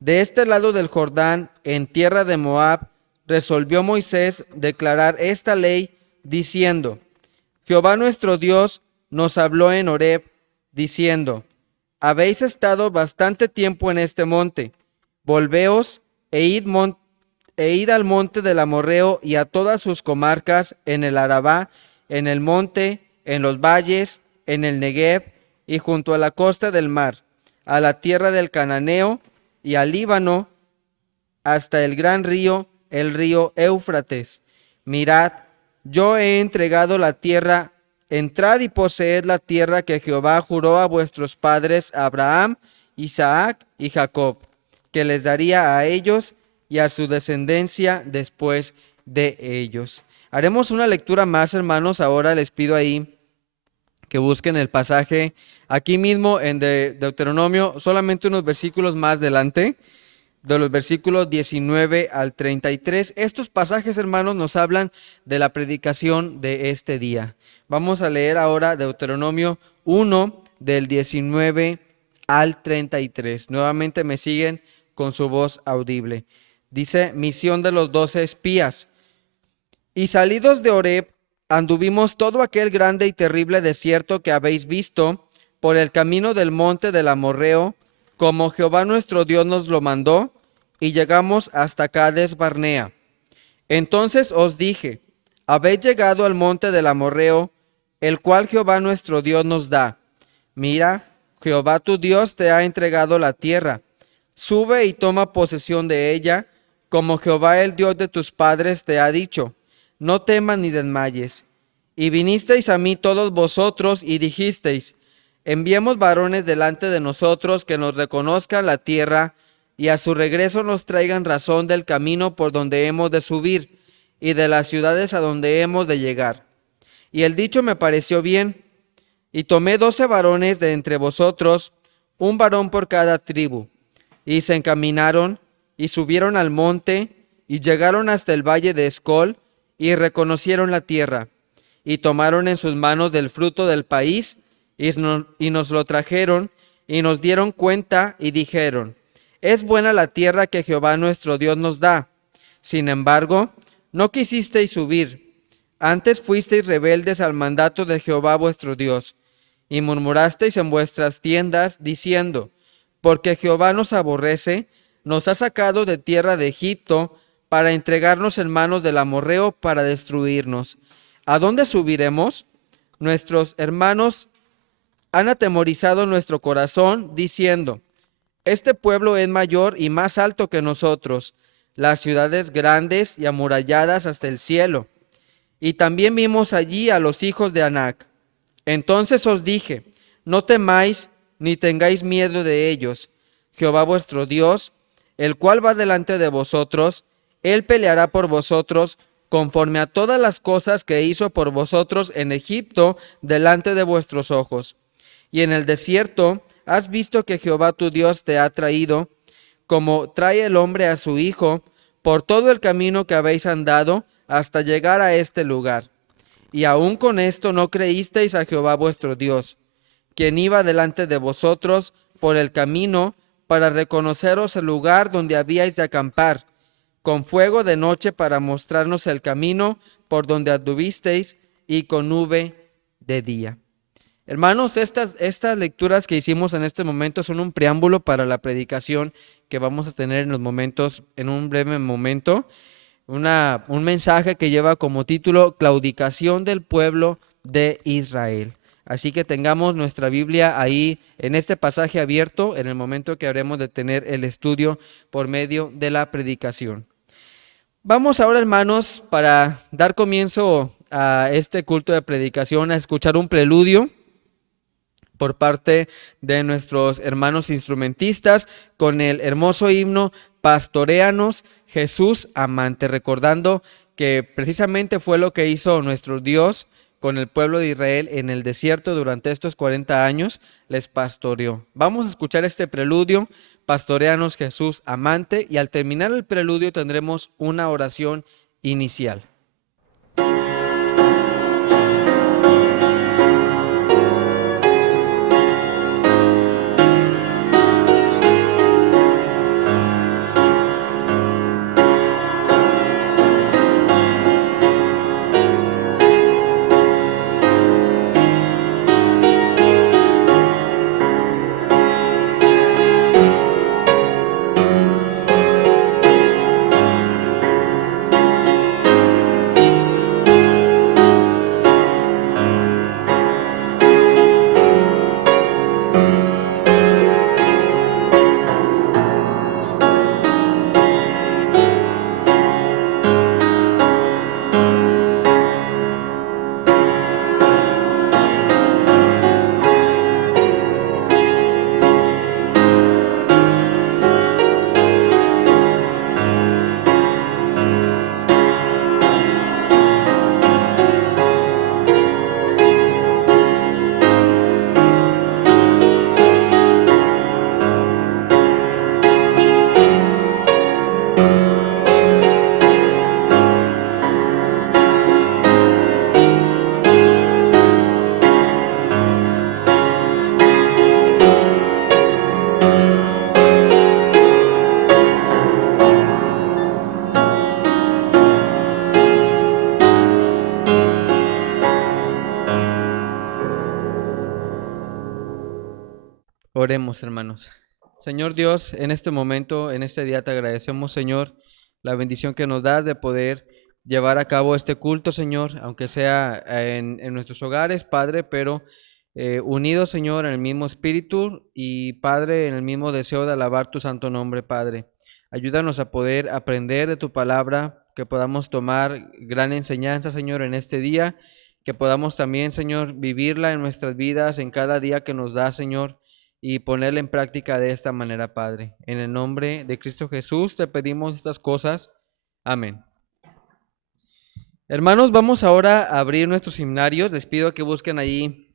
De este lado del Jordán, en tierra de Moab, resolvió Moisés declarar esta ley, diciendo: Jehová nuestro Dios nos habló en Horeb, diciendo: habéis estado bastante tiempo en este monte, volveos e id al monte del amorreo y a todas sus comarcas, en el Arabá, en el monte, en los valles, en el Negev y junto a la costa del mar, a la tierra del Cananeo y al Líbano, hasta el gran río, el río Éufrates. Mirad, yo he entregado la tierra, entrad y poseed la tierra que Jehová juró a vuestros padres Abraham, Isaac y Jacob, que les daría a ellos y a su descendencia después de ellos. Haremos una lectura más, hermanos. Ahora les pido ahí que busquen el pasaje aquí mismo en Deuteronomio, solamente unos versículos más adelante, de los versículos 19 al 33. Estos pasajes, hermanos, nos hablan de la predicación de este día. Vamos a leer ahora Deuteronomio 1, del 19 al 33. Nuevamente me siguen con su voz audible. Dice: misión de los 12 espías. Y salidos de Horeb, anduvimos todo aquel grande y terrible desierto que habéis visto, por el camino del monte del Amorreo, como Jehová nuestro Dios nos lo mandó, y llegamos hasta Cades Barnea. Entonces os dije: habéis llegado al monte del Amorreo, el cual Jehová nuestro Dios nos da. Mira, Jehová tu Dios te ha entregado la tierra. Sube y toma posesión de ella, como Jehová el Dios de tus padres te ha dicho. No temas ni desmayes. Y vinisteis a mí todos vosotros y dijisteis: enviemos varones delante de nosotros que nos reconozcan la tierra, y a su regreso nos traigan razón del camino por donde hemos de subir, y de las ciudades a donde hemos de llegar. Y el dicho me pareció bien, y tomé 12 varones de entre vosotros, un varón por cada tribu, y se encaminaron, y subieron al monte, y llegaron hasta el valle de Escol, y reconocieron la tierra, y tomaron en sus manos del fruto del país, y nos lo trajeron, y nos dieron cuenta y dijeron: es buena la tierra que Jehová nuestro Dios nos da. Sin embargo, no quisisteis subir, antes fuisteis rebeldes al mandato de Jehová vuestro Dios, y murmurasteis en vuestras tiendas, diciendo: porque Jehová nos aborrece, nos ha sacado de tierra de Egipto, para entregarnos en manos del amorreo para destruirnos. ¿A dónde subiremos? Nuestros hermanos han atemorizado nuestro corazón, diciendo: este pueblo es mayor y más alto que nosotros, las ciudades grandes y amuralladas hasta el cielo. Y también vimos allí a los hijos de Anac. Entonces os dije: no temáis ni tengáis miedo de ellos. Jehová vuestro Dios, el cual va delante de vosotros, él peleará por vosotros, conforme a todas las cosas que hizo por vosotros en Egipto delante de vuestros ojos. Y en el desierto has visto que Jehová tu Dios te ha traído, como trae el hombre a su hijo, por todo el camino que habéis andado, hasta llegar a este lugar. Y aun con esto no creísteis a Jehová vuestro Dios, quien iba delante de vosotros por el camino, para reconoceros el lugar donde habíais de acampar, con fuego de noche para mostrarnos el camino por donde anduvisteis, y con nube de día. Hermanos, estas lecturas que hicimos en este momento son un preámbulo para la predicación que vamos a tener en un breve momento. Un mensaje que lleva como título Claudicación del pueblo de Israel. Así que tengamos nuestra Biblia ahí en este pasaje abierto en el momento que habremos de tener el estudio por medio de la predicación. Vamos ahora, hermanos, para dar comienzo a este culto de predicación, a escuchar un preludio por parte de nuestros hermanos instrumentistas con el hermoso himno Pastoréanos, Jesús amante, recordando que precisamente fue lo que hizo nuestro Dios con el pueblo de Israel en el desierto durante estos 40 años, les pastoreó. Vamos a escuchar este preludio, Pastoréanos, Jesús amante, y al terminar el preludio tendremos una oración inicial. Oremos, hermanos. Señor Dios, en este momento, en este día te agradecemos, Señor, la bendición que nos das de poder llevar a cabo este culto, Señor, aunque sea en nuestros hogares, Padre, pero unidos, Señor, en el mismo espíritu y, Padre, en el mismo deseo de alabar tu santo nombre, Padre. Ayúdanos a poder aprender de tu palabra, que podamos tomar gran enseñanza, Señor, en este día, que podamos también, Señor, vivirla en nuestras vidas, en cada día que nos da, Señor, y ponerla en práctica de esta manera, Padre. En el nombre de Cristo Jesús te pedimos estas cosas. Amén. Hermanos, vamos ahora a abrir nuestros himnarios. Les pido que busquen ahí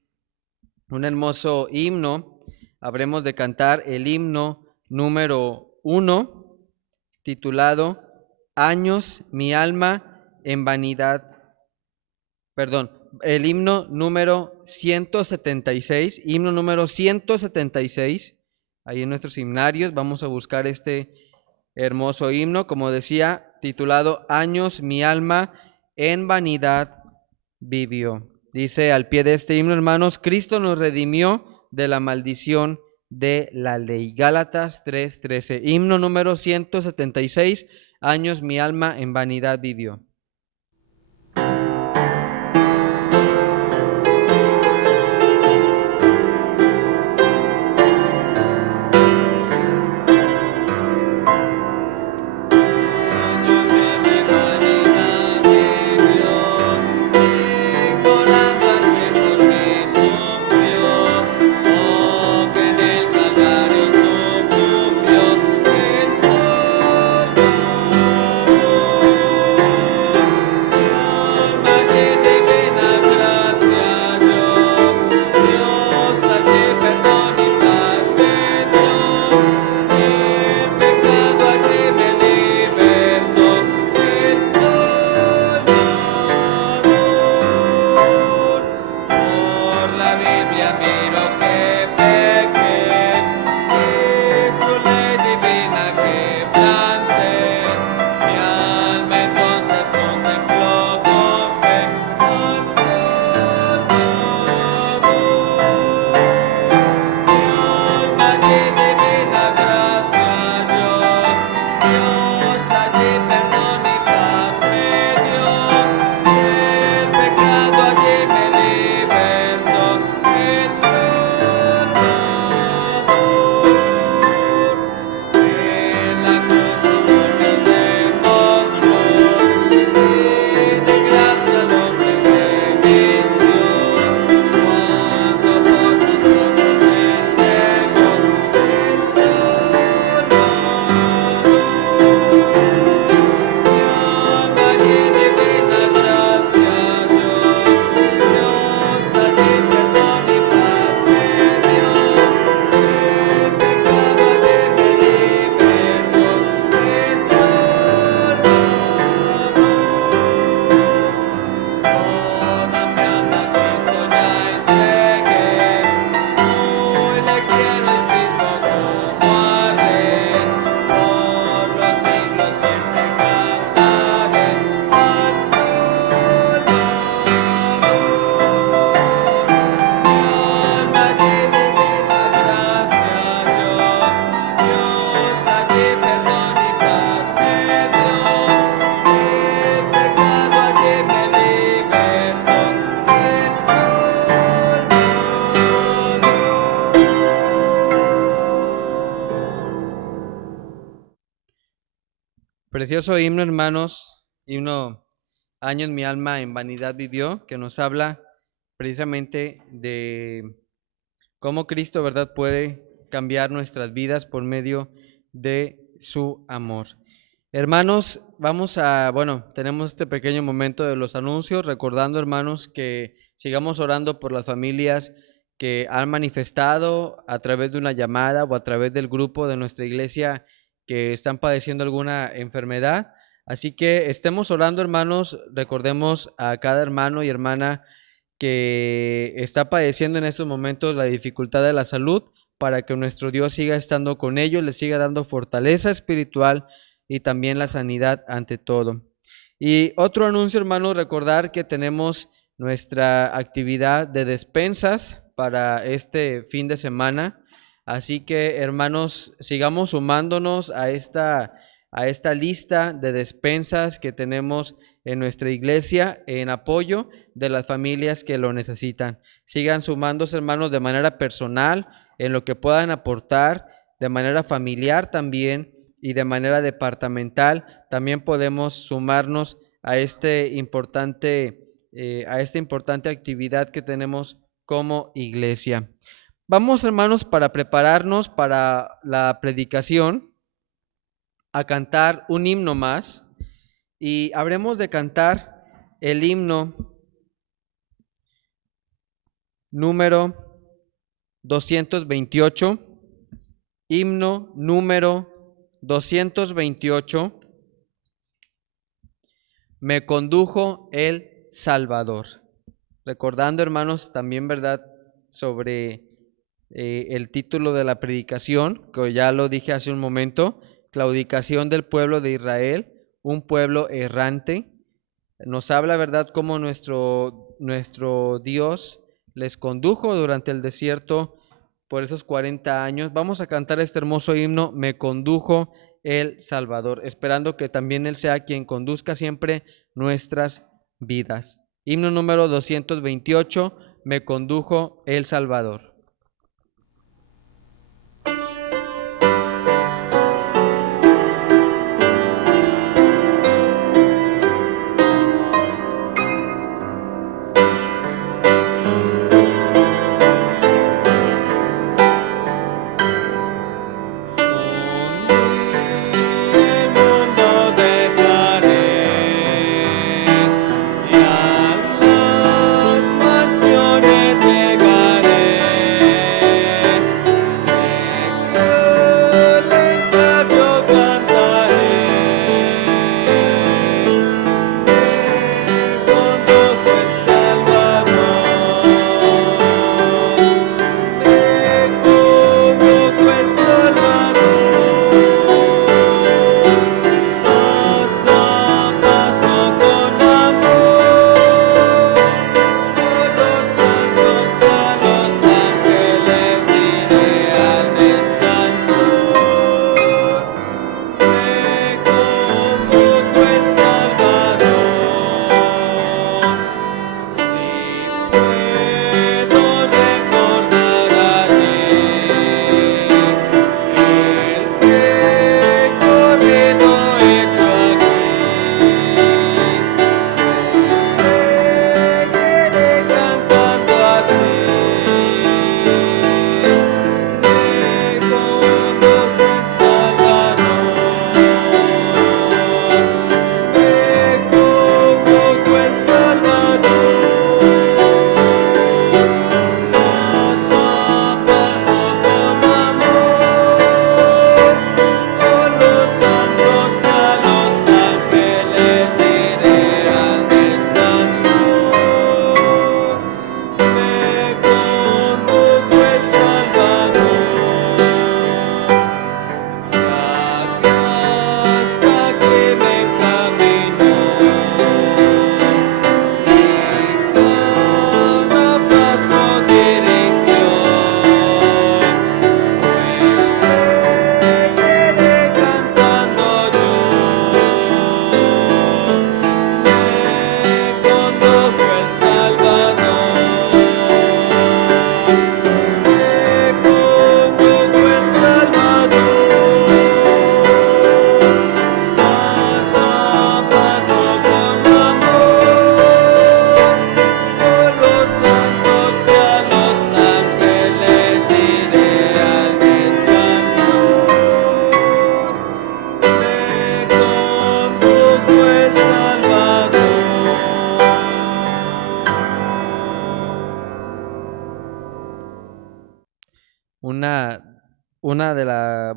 un hermoso himno. Habremos de cantar el himno número 1, titulado Años mi alma en vanidad. El himno número 176, himno número 176, ahí en nuestros himnarios vamos a buscar este hermoso himno, como decía, titulado Años mi alma en vanidad vivió. Dice al pie de este himno, hermanos, Cristo nos redimió de la maldición de la ley. Gálatas 3:13, himno número 176, Años mi alma en vanidad vivió. Precioso himno, hermanos, himno Años mi alma en vanidad vivió, que nos habla precisamente de cómo Cristo, ¿verdad?, puede cambiar nuestras vidas por medio de su amor. Hermanos, tenemos este pequeño momento de los anuncios, recordando, hermanos, que sigamos orando por las familias que han manifestado a través de una llamada o a través del grupo de nuestra iglesia que están padeciendo alguna enfermedad. Así que estemos orando, hermanos, recordemos a cada hermano y hermana que está padeciendo en estos momentos la dificultad de la salud, para que nuestro Dios siga estando con ellos, les siga dando fortaleza espiritual y también la sanidad ante todo. Y otro anuncio, hermanos, recordar que tenemos nuestra actividad de despensas para este fin de semana. Así que, hermanos, sigamos sumándonos a esta lista de despensas que tenemos en nuestra iglesia en apoyo de las familias que lo necesitan. Sigan sumándose, hermanos, de manera personal, en lo que puedan aportar, de manera familiar también y de manera departamental. También podemos sumarnos a esta importante actividad que tenemos como iglesia. Vamos, hermanos, para prepararnos para la predicación, a cantar un himno más, y habremos de cantar el himno número 228, himno número 228, Me condujo el Salvador. recordando, hermanos, también, ¿verdad?, sobre el título de la predicación, que ya lo dije hace un momento, claudicación del pueblo de Israel, un pueblo errante. Nos habla, ¿verdad?, cómo nuestro Dios les condujo durante el desierto por esos 40 años. Vamos a cantar este hermoso himno, Me condujo el Salvador, esperando que también Él sea quien conduzca siempre nuestras vidas. Himno número 228, Me condujo el Salvador.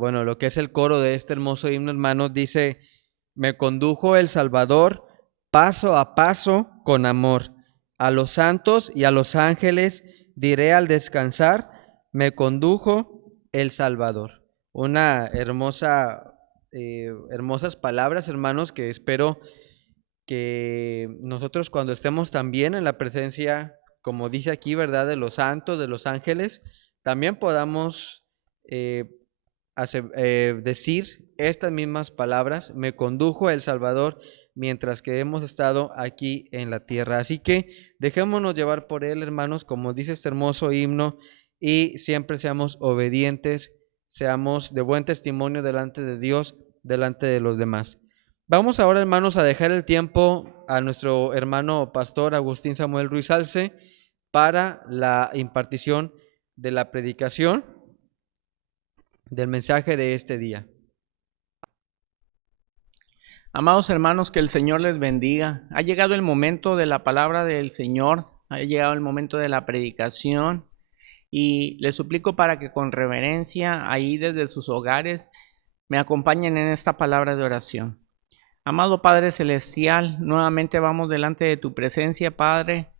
Lo que es el coro de este hermoso himno, hermanos, dice, me condujo el Salvador paso a paso con amor. A los santos y a los ángeles diré al descansar, me condujo el Salvador. Una hermosas palabras, hermanos, que espero que nosotros cuando estemos también en la presencia, como dice aquí, ¿verdad?, de los santos, de los ángeles, también podamos decir estas mismas palabras, me condujo el Salvador mientras que hemos estado aquí en la tierra. Así que dejémonos llevar por Él, hermanos, como dice este hermoso himno, y siempre seamos obedientes, seamos de buen testimonio delante de Dios, delante de los demás. Vamos ahora, hermanos, a dejar el tiempo a nuestro hermano pastor Agustín Samuel Ruiz Alce para la impartición de la predicación del mensaje de este día. Amados hermanos, que el Señor les bendiga. Ha llegado el momento de la palabra del Señor, ha llegado el momento de la predicación y les suplico para que con reverencia ahí desde sus hogares me acompañen en esta palabra de oración. Amado Padre Celestial, nuevamente vamos delante de tu presencia, Padre,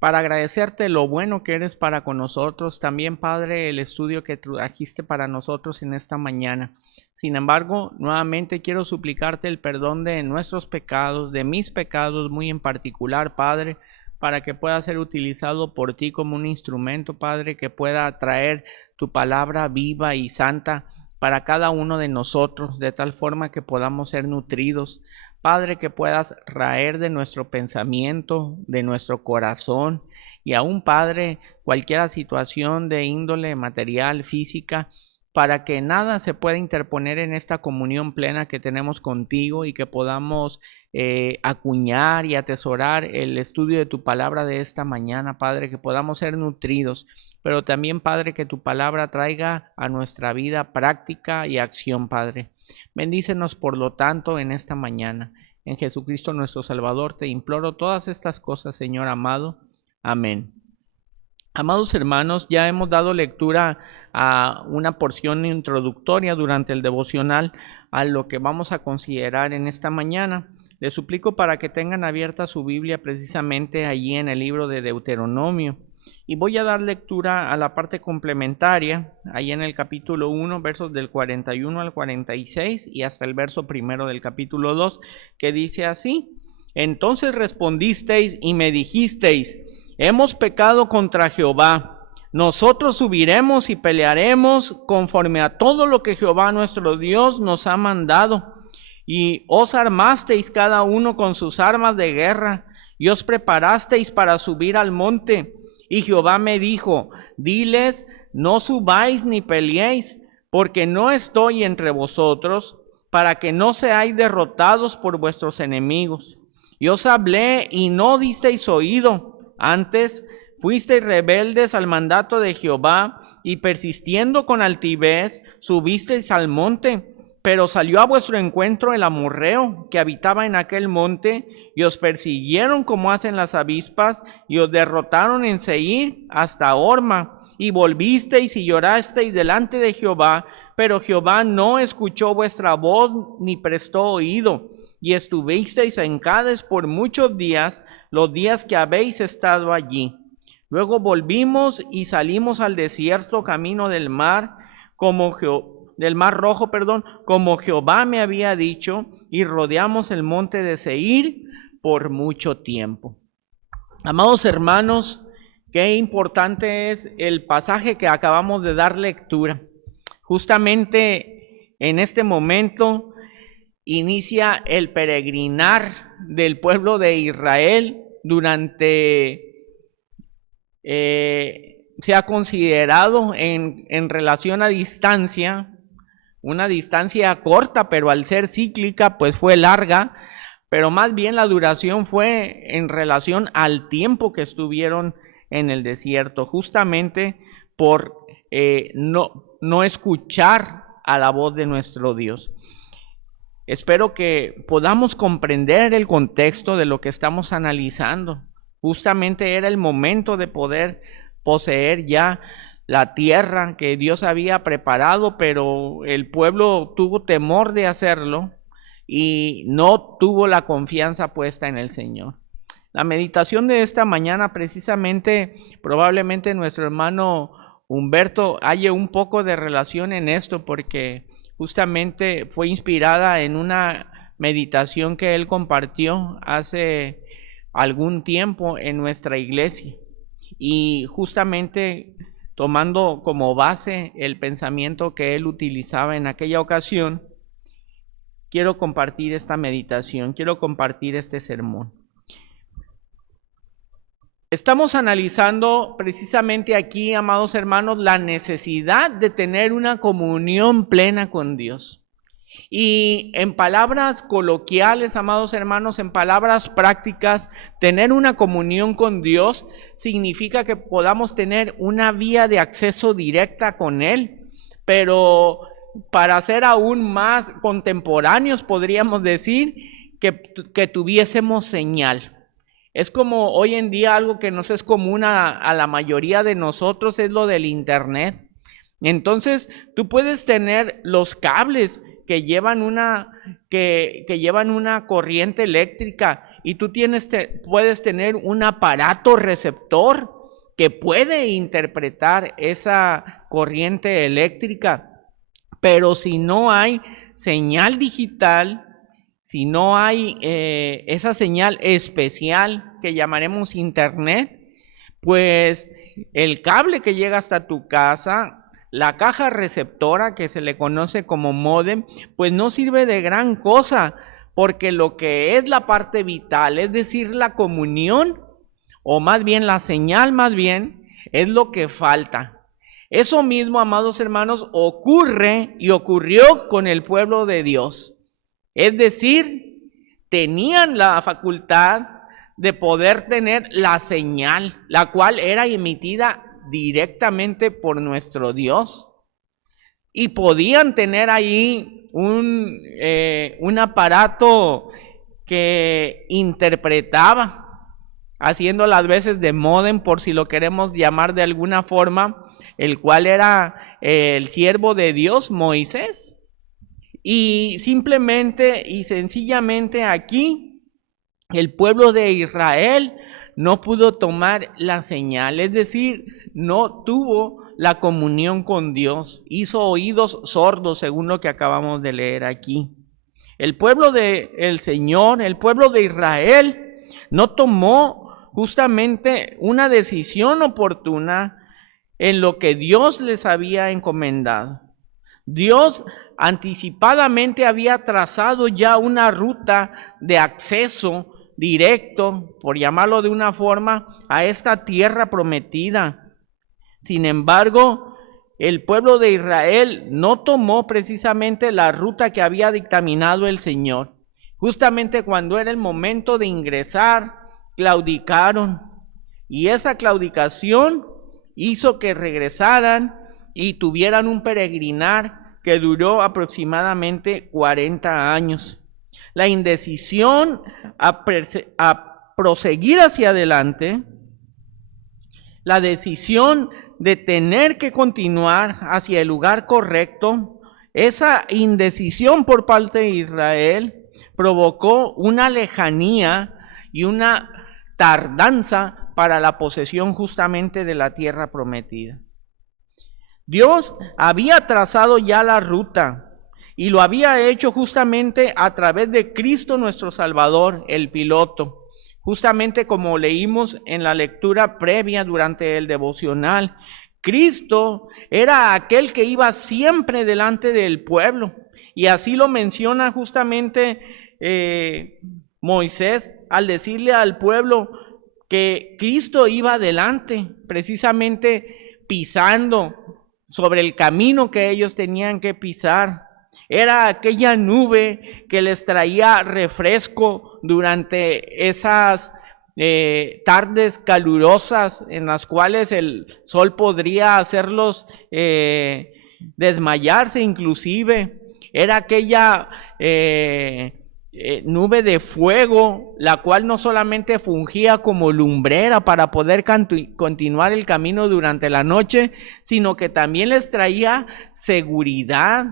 para agradecerte lo bueno que eres para con nosotros. También, Padre, el estudio que trajiste para nosotros en esta mañana. Sin embargo, nuevamente quiero suplicarte el perdón de nuestros pecados, de mis pecados muy en particular, Padre, para que pueda ser utilizado por ti como un instrumento, Padre, que pueda traer tu palabra viva y santa para cada uno de nosotros, de tal forma que podamos ser nutridos. Padre, que puedas raer de nuestro pensamiento, de nuestro corazón, y aún, Padre, cualquier situación de índole material, física, para que nada se pueda interponer en esta comunión plena que tenemos contigo y que podamos acuñar y atesorar el estudio de tu palabra de esta mañana, Padre, que podamos ser nutridos, pero también, Padre, que tu palabra traiga a nuestra vida práctica y acción, Padre. Bendícenos, por lo tanto, en esta mañana. En Jesucristo nuestro Salvador te imploro todas estas cosas, Señor amado. Amén. Amados hermanos, ya hemos dado lectura a una porción introductoria durante el devocional a lo que vamos a considerar en esta mañana. Les suplico para que tengan abierta su Biblia precisamente allí en el libro de Deuteronomio. Y voy a dar lectura a la parte complementaria, ahí en el capítulo 1, versos del 41 al 46 y hasta el verso primero del capítulo 2, que dice así: Entonces respondisteis y me dijisteis: hemos pecado contra Jehová. Nosotros subiremos y pelearemos conforme a todo lo que Jehová nuestro Dios nos ha mandado. Y os armasteis cada uno con sus armas de guerra, y os preparasteis para subir al monte. Y Jehová me dijo: diles, no subáis ni peleéis, porque no estoy entre vosotros, para que no seáis derrotados por vuestros enemigos. Y os hablé y no disteis oído. Antes fuisteis rebeldes al mandato de Jehová, y persistiendo con altivez, subisteis al monte. Pero salió a vuestro encuentro el amorreo que habitaba en aquel monte, y os persiguieron como hacen las avispas, y os derrotaron en Seir hasta Horma, y volvisteis y llorasteis delante de Jehová, pero Jehová no escuchó vuestra voz ni prestó oído, y estuvisteis en Cades por muchos días, los días que habéis estado allí. Luego volvimos y salimos al desierto camino del mar, del mar rojo, como Jehová me había dicho, y rodeamos el monte de Seir por mucho tiempo. Amados hermanos, qué importante es el pasaje que acabamos de dar lectura. Justamente en este momento inicia el peregrinar del pueblo de Israel se ha considerado en relación a distancia, una distancia corta, pero al ser cíclica, pues fue larga, pero más bien la duración fue en relación al tiempo que estuvieron en el desierto, justamente por no escuchar a la voz de nuestro Dios. Espero que podamos comprender el contexto de lo que estamos analizando. Justamente era el momento de poder poseer ya la tierra que Dios había preparado, pero el pueblo tuvo temor de hacerlo y no tuvo la confianza puesta en el Señor. La meditación de esta mañana, precisamente, probablemente nuestro hermano Humberto halle un poco de relación en esto, porque justamente fue inspirada en una meditación que él compartió hace algún tiempo en nuestra iglesia, y justamente tomando como base el pensamiento que él utilizaba en aquella ocasión, quiero compartir esta meditación, quiero compartir este sermón. Estamos analizando precisamente aquí, amados hermanos, la necesidad de tener una comunión plena con Dios. Y en palabras coloquiales, amados hermanos, en palabras prácticas, tener una comunión con Dios significa que podamos tener una vía de acceso directa con Él. Pero para ser aún más contemporáneos, podríamos decir que tuviésemos señal. Es como hoy en día algo que nos es común a la mayoría de nosotros, es lo del internet. Entonces, tú puedes tener los cables que llevan una corriente eléctrica y tú puedes tener un aparato receptor que puede interpretar esa corriente eléctrica, pero si no hay señal digital, si no hay esa señal especial que llamaremos internet, pues el cable que llega hasta tu casa, la caja receptora que se le conoce como módem, pues no sirve de gran cosa, porque lo que es la parte vital, es decir, la comunión, o más bien la señal, es lo que falta. Eso mismo, amados hermanos, ocurre y ocurrió con el pueblo de Dios. Es decir, tenían la facultad de poder tener la señal, la cual era emitida directamente por nuestro Dios. Y podían tener ahí un aparato que interpretaba, haciendo las veces de módem, por si lo queremos llamar de alguna forma, el cual era el siervo de Dios, Moisés. Y simplemente y sencillamente aquí el pueblo de Israel no pudo tomar la señal, es decir, no tuvo la comunión con Dios, hizo oídos sordos según lo que acabamos de leer aquí. El pueblo del Señor, el pueblo de Israel, no tomó justamente una decisión oportuna en lo que Dios les había encomendado. Dios anticipadamente había trazado ya una ruta de acceso directo, por llamarlo de una forma, a esta tierra prometida. Sin embargo, el pueblo de Israel no tomó precisamente la ruta que había dictaminado el Señor. Justamente cuando era el momento de ingresar, claudicaron. Y esa claudicación hizo que regresaran y tuvieran un peregrinar que duró aproximadamente 40 años. La indecisión a proseguir hacia adelante, la decisión de tener que continuar hacia el lugar correcto, esa indecisión por parte de Israel provocó una lejanía y una tardanza para la posesión justamente de la tierra prometida. Dios había trazado ya la ruta y lo había hecho justamente a través de Cristo nuestro Salvador, el piloto. Justamente como leímos en la lectura previa durante el devocional, Cristo era aquel que iba siempre delante del pueblo. Y así lo menciona justamente Moisés al decirle al pueblo que Cristo iba adelante, precisamente pisando sobre el camino que ellos tenían que pisar. Era aquella nube que les traía refresco durante esas tardes calurosas en las cuales el sol podría hacerlos desmayarse inclusive. Era aquella nube de fuego, la cual no solamente fungía como lumbrera para poder continuar el camino durante la noche, sino que también les traía seguridad,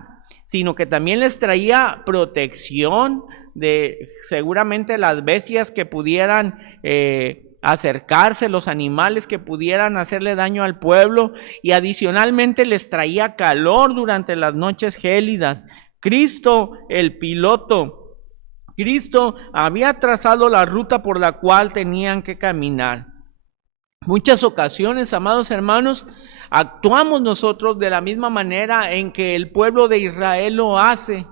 sino que también les traía protección de seguramente las bestias que pudieran acercarse, los animales que pudieran hacerle daño al pueblo, y adicionalmente les traía calor durante las noches gélidas. Cristo, el piloto, Cristo había trazado la ruta por la cual tenían que caminar. Muchas ocasiones, amados hermanos, actuamos nosotros de la misma manera en que el pueblo de Israel lo hace.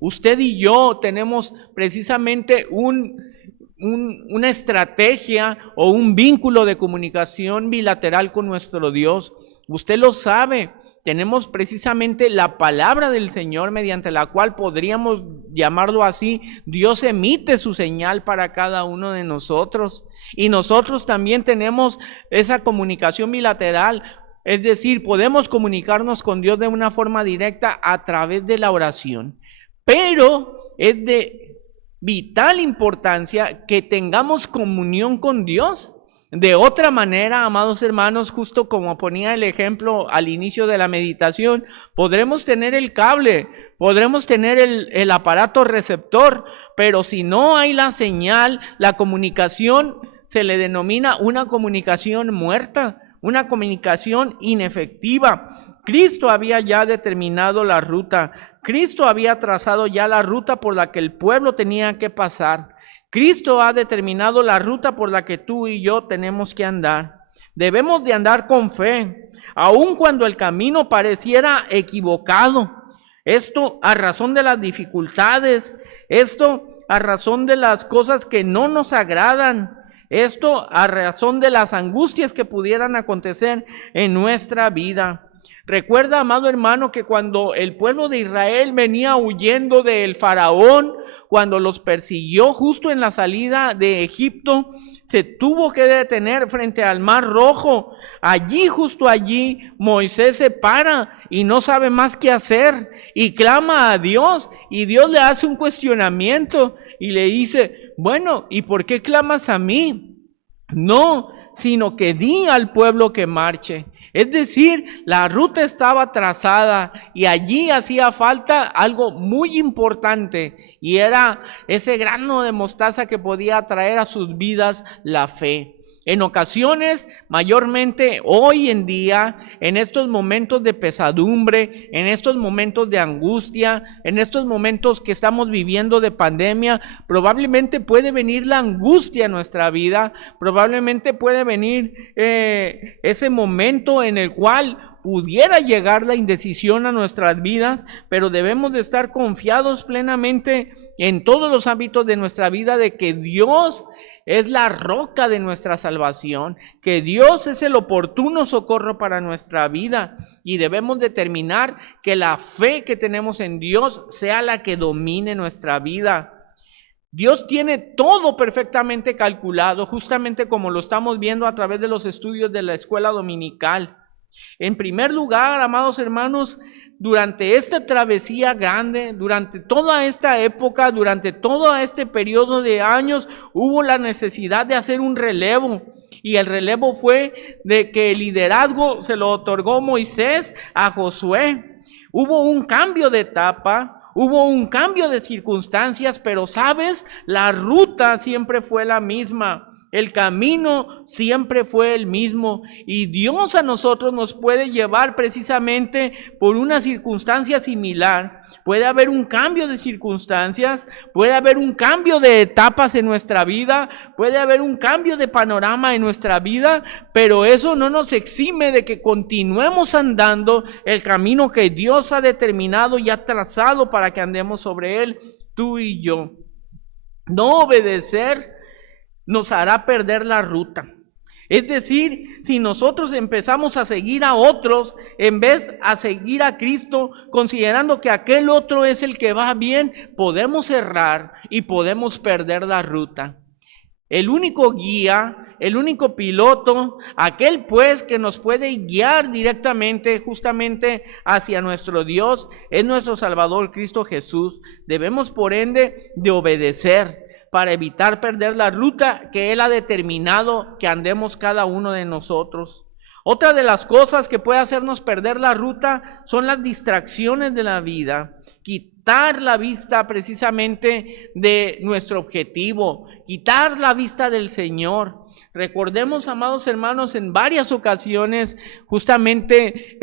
Usted y yo tenemos precisamente una estrategia o un vínculo de comunicación bilateral con nuestro Dios. Usted lo sabe. Tenemos precisamente la palabra del Señor mediante la cual podríamos llamarlo así. Dios emite su señal para cada uno de nosotros. Y nosotros también tenemos esa comunicación bilateral. Es decir, podemos comunicarnos con Dios de una forma directa a través de la oración. Pero es de vital importancia que tengamos comunión con Dios De otra manera, amados hermanos, justo como ponía el ejemplo al inicio de la meditación, podremos tener el cable, podremos tener el aparato receptor, pero si no hay la señal, la comunicación se le denomina una comunicación muerta, una comunicación inefectiva. Cristo había ya determinado la ruta, Cristo había trazado ya la ruta por la que el pueblo tenía que pasar. Cristo ha determinado la ruta por la que tú y yo tenemos que andar. Debemos de andar con fe, aun cuando el camino pareciera equivocado. Esto a razón de las dificultades, esto a razón de las cosas que no nos agradan, esto a razón de las angustias que pudieran acontecer en nuestra vida. Recuerda, amado hermano, que cuando el pueblo de Israel venía huyendo del faraón, cuando los persiguió justo en la salida de Egipto, se tuvo que detener frente al Mar Rojo. Allí, justo allí, Moisés se para y no sabe más qué hacer y clama a Dios, y Dios le hace un cuestionamiento y le dice: bueno, ¿y por qué clamas a mí? No, sino que di al pueblo que marche. Es decir, la ruta estaba trazada y allí hacía falta algo muy importante, y era ese grano de mostaza que podía traer a sus vidas la fe. En ocasiones, mayormente hoy en día, en estos momentos de pesadumbre, en estos momentos de angustia, en estos momentos que estamos viviendo de pandemia, probablemente puede venir la angustia en nuestra vida, probablemente puede venir ese momento en el cual pudiera llegar la indecisión a nuestras vidas, pero debemos de estar confiados plenamente en todos los ámbitos de nuestra vida de que Dios es la roca de nuestra salvación, que Dios es el oportuno socorro para nuestra vida, y debemos determinar que la fe que tenemos en Dios sea la que domine nuestra vida. Dios tiene todo perfectamente calculado, justamente como lo estamos viendo a través de los estudios de la escuela dominical. En primer lugar, amados hermanos, durante esta travesía grande, durante toda esta época, durante todo este periodo de años, hubo la necesidad de hacer un relevo. Y el relevo fue de que el liderazgo se lo otorgó Moisés a Josué. Hubo un cambio de etapa, hubo un cambio de circunstancias, pero sabes, la ruta siempre fue la misma. El camino siempre fue el mismo, y Dios a nosotros nos puede llevar precisamente por una circunstancia similar. Puede haber un cambio de circunstancias, puede haber un cambio de etapas en nuestra vida, puede haber un cambio de panorama en nuestra vida, pero eso no nos exime de que continuemos andando el camino que Dios ha determinado y ha trazado para que andemos sobre él, tú y yo. No obedecer nos hará perder la ruta. Es decir, si nosotros empezamos a seguir a otros en vez a seguir a Cristo, considerando que aquel otro es el que va bien, podemos errar y podemos perder la ruta. El único guía, el único piloto, aquel pues que nos puede guiar directamente justamente hacia nuestro Dios, es nuestro Salvador Cristo Jesús. Debemos por ende de obedecer para evitar perder la ruta que Él ha determinado que andemos cada uno de nosotros. Otra de las cosas que puede hacernos perder la ruta son las distracciones de la vida. Quitar la vista precisamente de nuestro objetivo, quitar la vista del Señor. Recordemos, amados hermanos, en varias ocasiones, justamente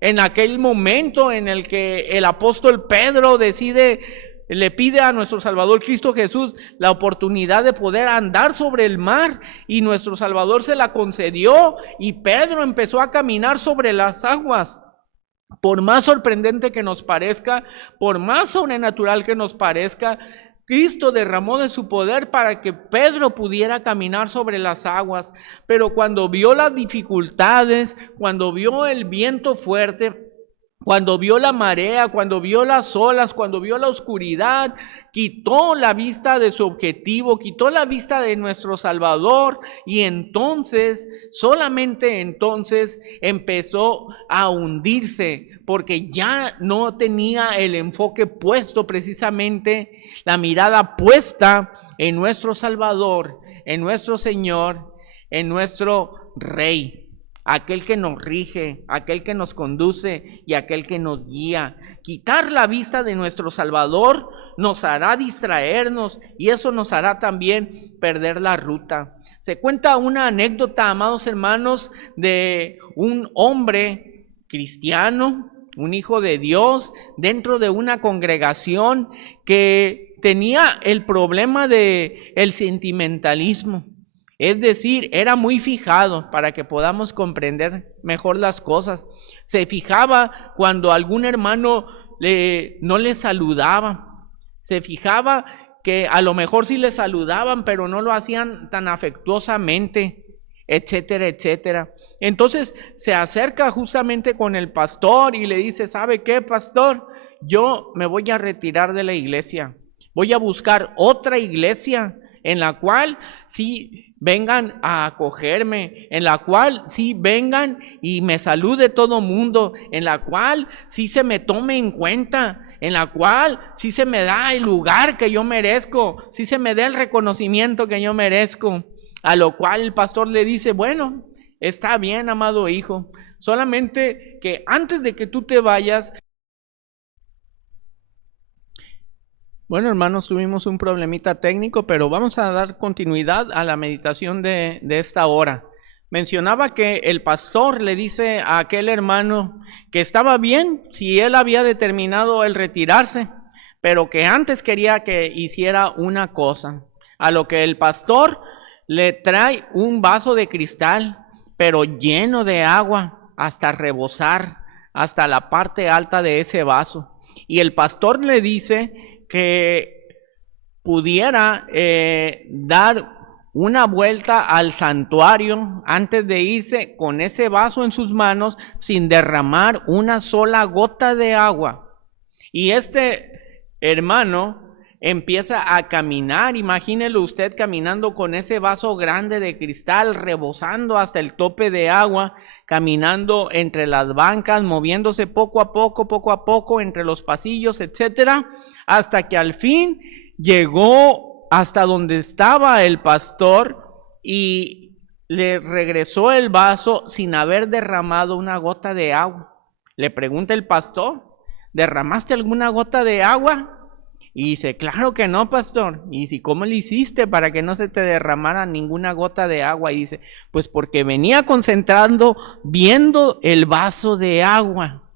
en aquel momento en el que el apóstol Pedro le pide a nuestro Salvador Cristo Jesús la oportunidad de poder andar sobre el mar, y nuestro Salvador se la concedió, y Pedro empezó a caminar sobre las aguas. Por más sorprendente que nos parezca, por más sobrenatural que nos parezca, Cristo derramó de su poder para que Pedro pudiera caminar sobre las aguas. Pero cuando vio las dificultades, cuando vio el viento fuerte, cuando vio la marea, cuando vio las olas, cuando vio la oscuridad, quitó la vista de su objetivo, quitó la vista de nuestro Salvador, y entonces, solamente entonces, empezó a hundirse, porque ya no tenía el enfoque puesto precisamente, la mirada puesta en nuestro Salvador, en nuestro Señor, en nuestro Rey, aquel que nos rige, aquel que nos conduce y aquel que nos guía. Quitar la vista de nuestro Salvador nos hará distraernos y eso nos hará también perder la ruta. Se cuenta una anécdota, amados hermanos, de un hombre cristiano, un hijo de Dios, dentro de una congregación que tenía el problema de el sentimentalismo. Es decir, era muy fijado, para que podamos comprender mejor las cosas. Se fijaba cuando algún hermano no le saludaba. Se fijaba que a lo mejor sí le saludaban, pero no lo hacían tan afectuosamente, etcétera, etcétera. Entonces se acerca justamente con el pastor y le dice: ¿sabe qué, pastor? Yo me voy a retirar de la iglesia. Voy a buscar otra iglesia en la cual sí vengan a acogerme, en la cual sí vengan y me salude todo mundo, en la cual sí se me tome en cuenta, en la cual sí se me da el lugar que yo merezco, sí se me da el reconocimiento que yo merezco. A lo cual el pastor le dice: bueno, está bien, amado hijo, solamente que antes de que tú te vayas. Bueno, hermanos, tuvimos un problemita técnico, pero vamos a dar continuidad a la meditación de esta hora. Mencionaba que el pastor le dice a aquel hermano que estaba bien si él había determinado el retirarse, pero que antes quería que hiciera una cosa. A lo que el pastor le trae un vaso de cristal, pero lleno de agua hasta rebosar, hasta la parte alta de ese vaso. Y el pastor le dice que pudiera dar una vuelta al santuario antes de irse con ese vaso en sus manos sin derramar una sola gota de agua. Y este hermano empieza a caminar, imagínelo usted caminando con ese vaso grande de cristal, rebosando hasta el tope de agua, caminando entre las bancas, moviéndose poco a poco, entre los pasillos, etcétera, hasta que al fin llegó hasta donde estaba el pastor y le regresó el vaso sin haber derramado una gota de agua. Le pregunta el pastor: ¿derramaste alguna gota de agua? Y dice: claro que no, pastor. Y dice: ¿cómo le hiciste para que no se te derramara ninguna gota de agua? Y dice: pues porque venía concentrando, viendo el vaso de agua.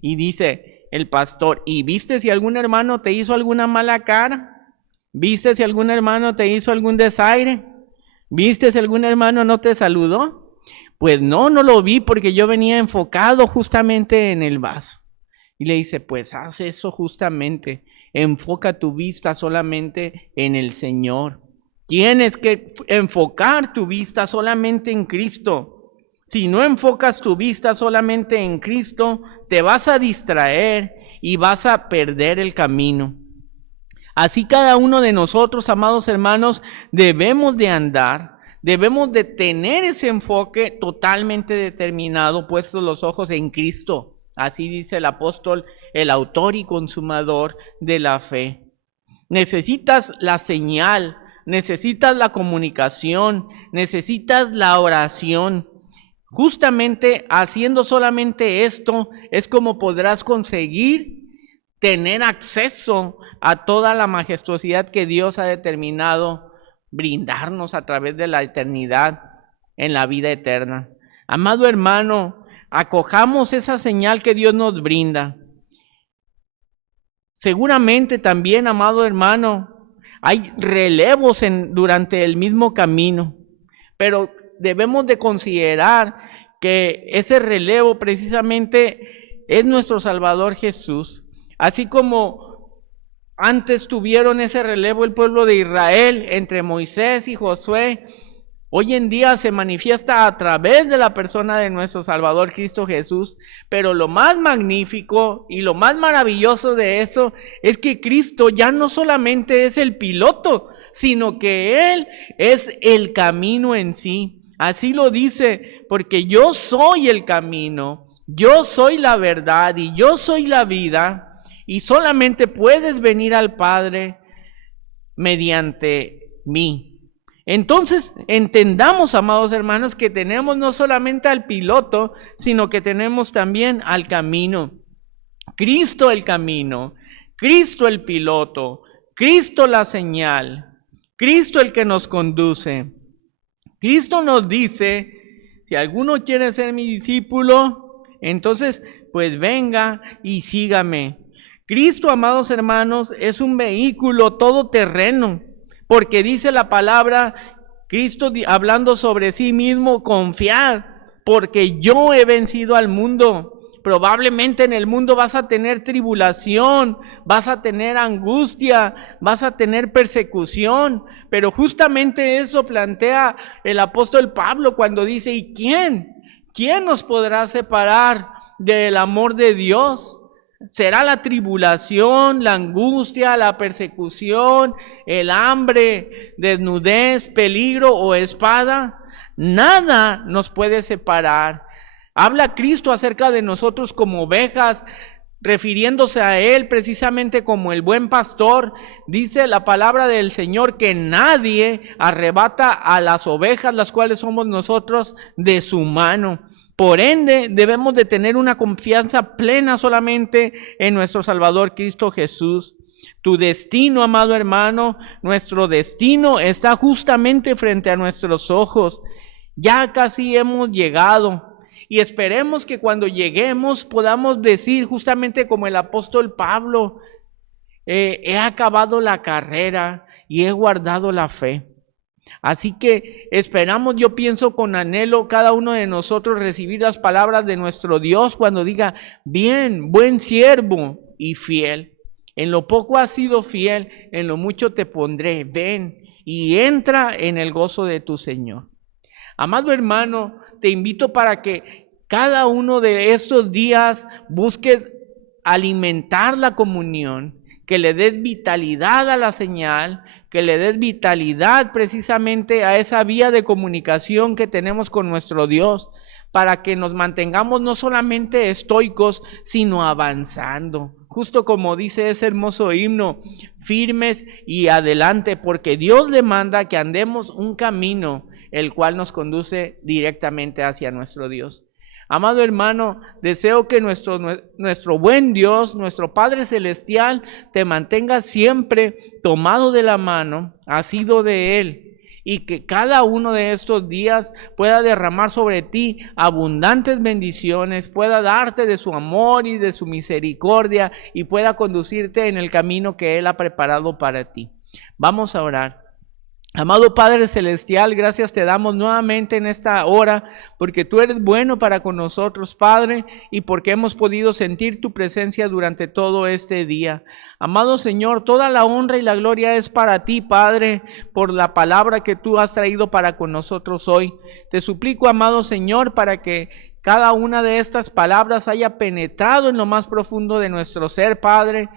Y dice el pastor: ¿y viste si algún hermano te hizo alguna mala cara? ¿Viste si algún hermano te hizo algún desaire? ¿Viste si algún hermano no te saludó? Pues no lo vi, porque yo venía enfocado justamente en el vaso. Y le dice: pues haz eso justamente. Enfoca tu vista solamente en el Señor. Tienes que enfocar tu vista solamente en Cristo. Si no enfocas tu vista solamente en Cristo, te vas a distraer y vas a perder el camino. Así cada uno de nosotros, amados hermanos, debemos de andar, debemos de tener ese enfoque totalmente determinado, puestos los ojos en Cristo. Así dice el apóstol, el autor y consumador de la fe. Necesitas la señal, necesitas la comunicación, necesitas la oración. Justamente haciendo solamente esto es como podrás conseguir tener acceso a toda la majestuosidad que Dios ha determinado brindarnos a través de la eternidad en la vida eterna. Amado hermano, acojamos esa señal que Dios nos brinda. Seguramente también, amado hermano, hay relevos durante el mismo camino, pero debemos de considerar que ese relevo precisamente es nuestro Salvador Jesús. Así como antes tuvieron ese relevo el pueblo de Israel entre Moisés y Josué, hoy en día se manifiesta a través de la persona de nuestro Salvador Cristo Jesús. Pero lo más magnífico y lo más maravilloso de eso es que Cristo ya no solamente es el piloto, sino que Él es el camino en sí. Así lo dice: porque yo soy el camino, yo soy la verdad y yo soy la vida, y solamente puedes venir al Padre mediante mí. Entonces, entendamos, amados hermanos, que tenemos no solamente al piloto, sino que tenemos también al camino. Cristo el camino, Cristo el piloto, Cristo la señal, Cristo el que nos conduce. Cristo nos dice, si alguno quiere ser mi discípulo, entonces pues venga y sígame. Cristo, amados hermanos, es un vehículo todoterreno, porque dice la palabra, Cristo hablando sobre sí mismo, confiad, porque yo he vencido al mundo. Probablemente en el mundo vas a tener tribulación, vas a tener angustia, vas a tener persecución, pero justamente eso plantea el apóstol Pablo cuando dice, ¿y quién? ¿Quién nos podrá separar del amor de Dios? ¿Será la tribulación, la angustia, la persecución, el hambre, desnudez, peligro o espada? Nada nos puede separar. Habla Cristo acerca de nosotros como ovejas, refiriéndose a Él precisamente como el buen pastor. Dice la palabra del Señor que nadie arrebata a las ovejas, las cuales somos nosotros, de su mano. Por ende, debemos de tener una confianza plena solamente en nuestro Salvador Cristo Jesús. Tu destino, amado hermano, nuestro destino está justamente frente a nuestros ojos. Ya casi hemos llegado. Y esperemos que cuando lleguemos podamos decir justamente como el apóstol Pablo, he acabado la carrera y he guardado la fe. Así que esperamos, yo pienso con anhelo, cada uno de nosotros recibir las palabras de nuestro Dios cuando diga, bien, buen siervo y fiel. En lo poco has sido fiel, en lo mucho te pondré. Ven y entra en el gozo de tu Señor. Amado hermano, te invito para que cada uno de estos días busques alimentar la comunión, que le des vitalidad a la señal, que le des vitalidad precisamente a esa vía de comunicación que tenemos con nuestro Dios, para que nos mantengamos no solamente estoicos, sino avanzando. Justo como dice ese hermoso himno, firmes y adelante, porque Dios demanda que andemos un camino, el cual nos conduce directamente hacia nuestro Dios. Amado hermano, deseo que nuestro buen Dios, nuestro Padre Celestial, te mantenga siempre tomado de la mano, asido de Él, y que cada uno de estos días pueda derramar sobre ti abundantes bendiciones, pueda darte de su amor y de su misericordia, y pueda conducirte en el camino que Él ha preparado para ti. Vamos a orar. Amado Padre Celestial, gracias te damos nuevamente en esta hora, porque tú eres bueno para con nosotros, Padre, y porque hemos podido sentir tu presencia durante todo este día. Amado Señor, toda la honra y la gloria es para ti, Padre, por la palabra que tú has traído para con nosotros hoy. Te suplico, amado Señor, para que cada una de estas palabras haya penetrado en lo más profundo de nuestro ser, Padre,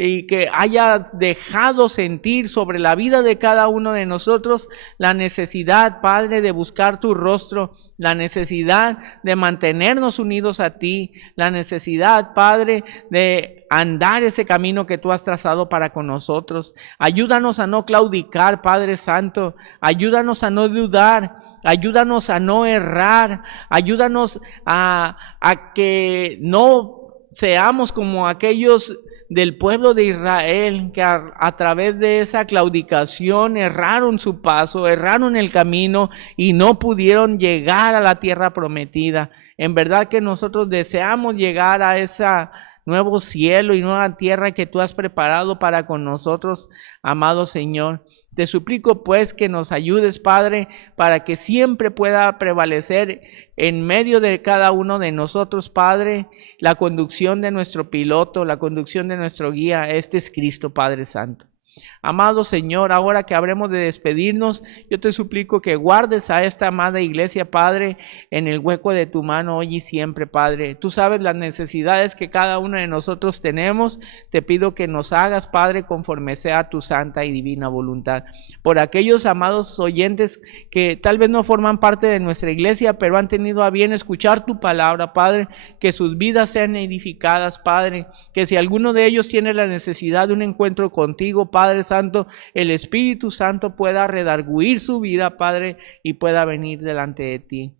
y que haya dejado sentir sobre la vida de cada uno de nosotros la necesidad, Padre, de buscar tu rostro, la necesidad de mantenernos unidos a ti, la necesidad, Padre, de andar ese camino que tú has trazado para con nosotros. Ayúdanos a no claudicar, Padre Santo, ayúdanos a no dudar, ayúdanos a no errar, ayúdanos a que no seamos como aquellos del pueblo de Israel que a través de esa claudicación erraron su paso, erraron el camino y no pudieron llegar a la tierra prometida. En verdad que nosotros deseamos llegar a ese nuevo cielo y nueva tierra que tú has preparado para con nosotros, amado Señor. Te suplico pues que nos ayudes, Padre, para que siempre pueda prevalecer en medio de cada uno de nosotros, Padre, la conducción de nuestro piloto, la conducción de nuestro guía. Este es Cristo, Padre Santo. Amado Señor, ahora que habremos de despedirnos, yo te suplico que guardes a esta amada iglesia, Padre, en el hueco de tu mano hoy y siempre, Padre. Tú sabes las necesidades que cada uno de nosotros tenemos. Te pido que nos hagas, Padre, conforme sea tu santa y divina voluntad. Por aquellos amados oyentes que tal vez no forman parte de nuestra iglesia, pero han tenido a bien escuchar tu palabra, Padre, que sus vidas sean edificadas, Padre, que si alguno de ellos tiene la necesidad de un encuentro contigo, Padre, Padre Santo, el Espíritu Santo pueda redarguir su vida, Padre, y pueda venir delante de ti.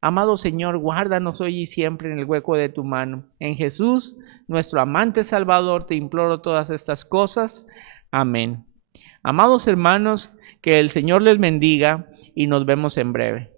Amado Señor, guárdanos hoy y siempre en el hueco de tu mano. En Jesús, nuestro amante Salvador, te imploro todas estas cosas. Amén. Amados hermanos, que el Señor les bendiga y nos vemos en breve.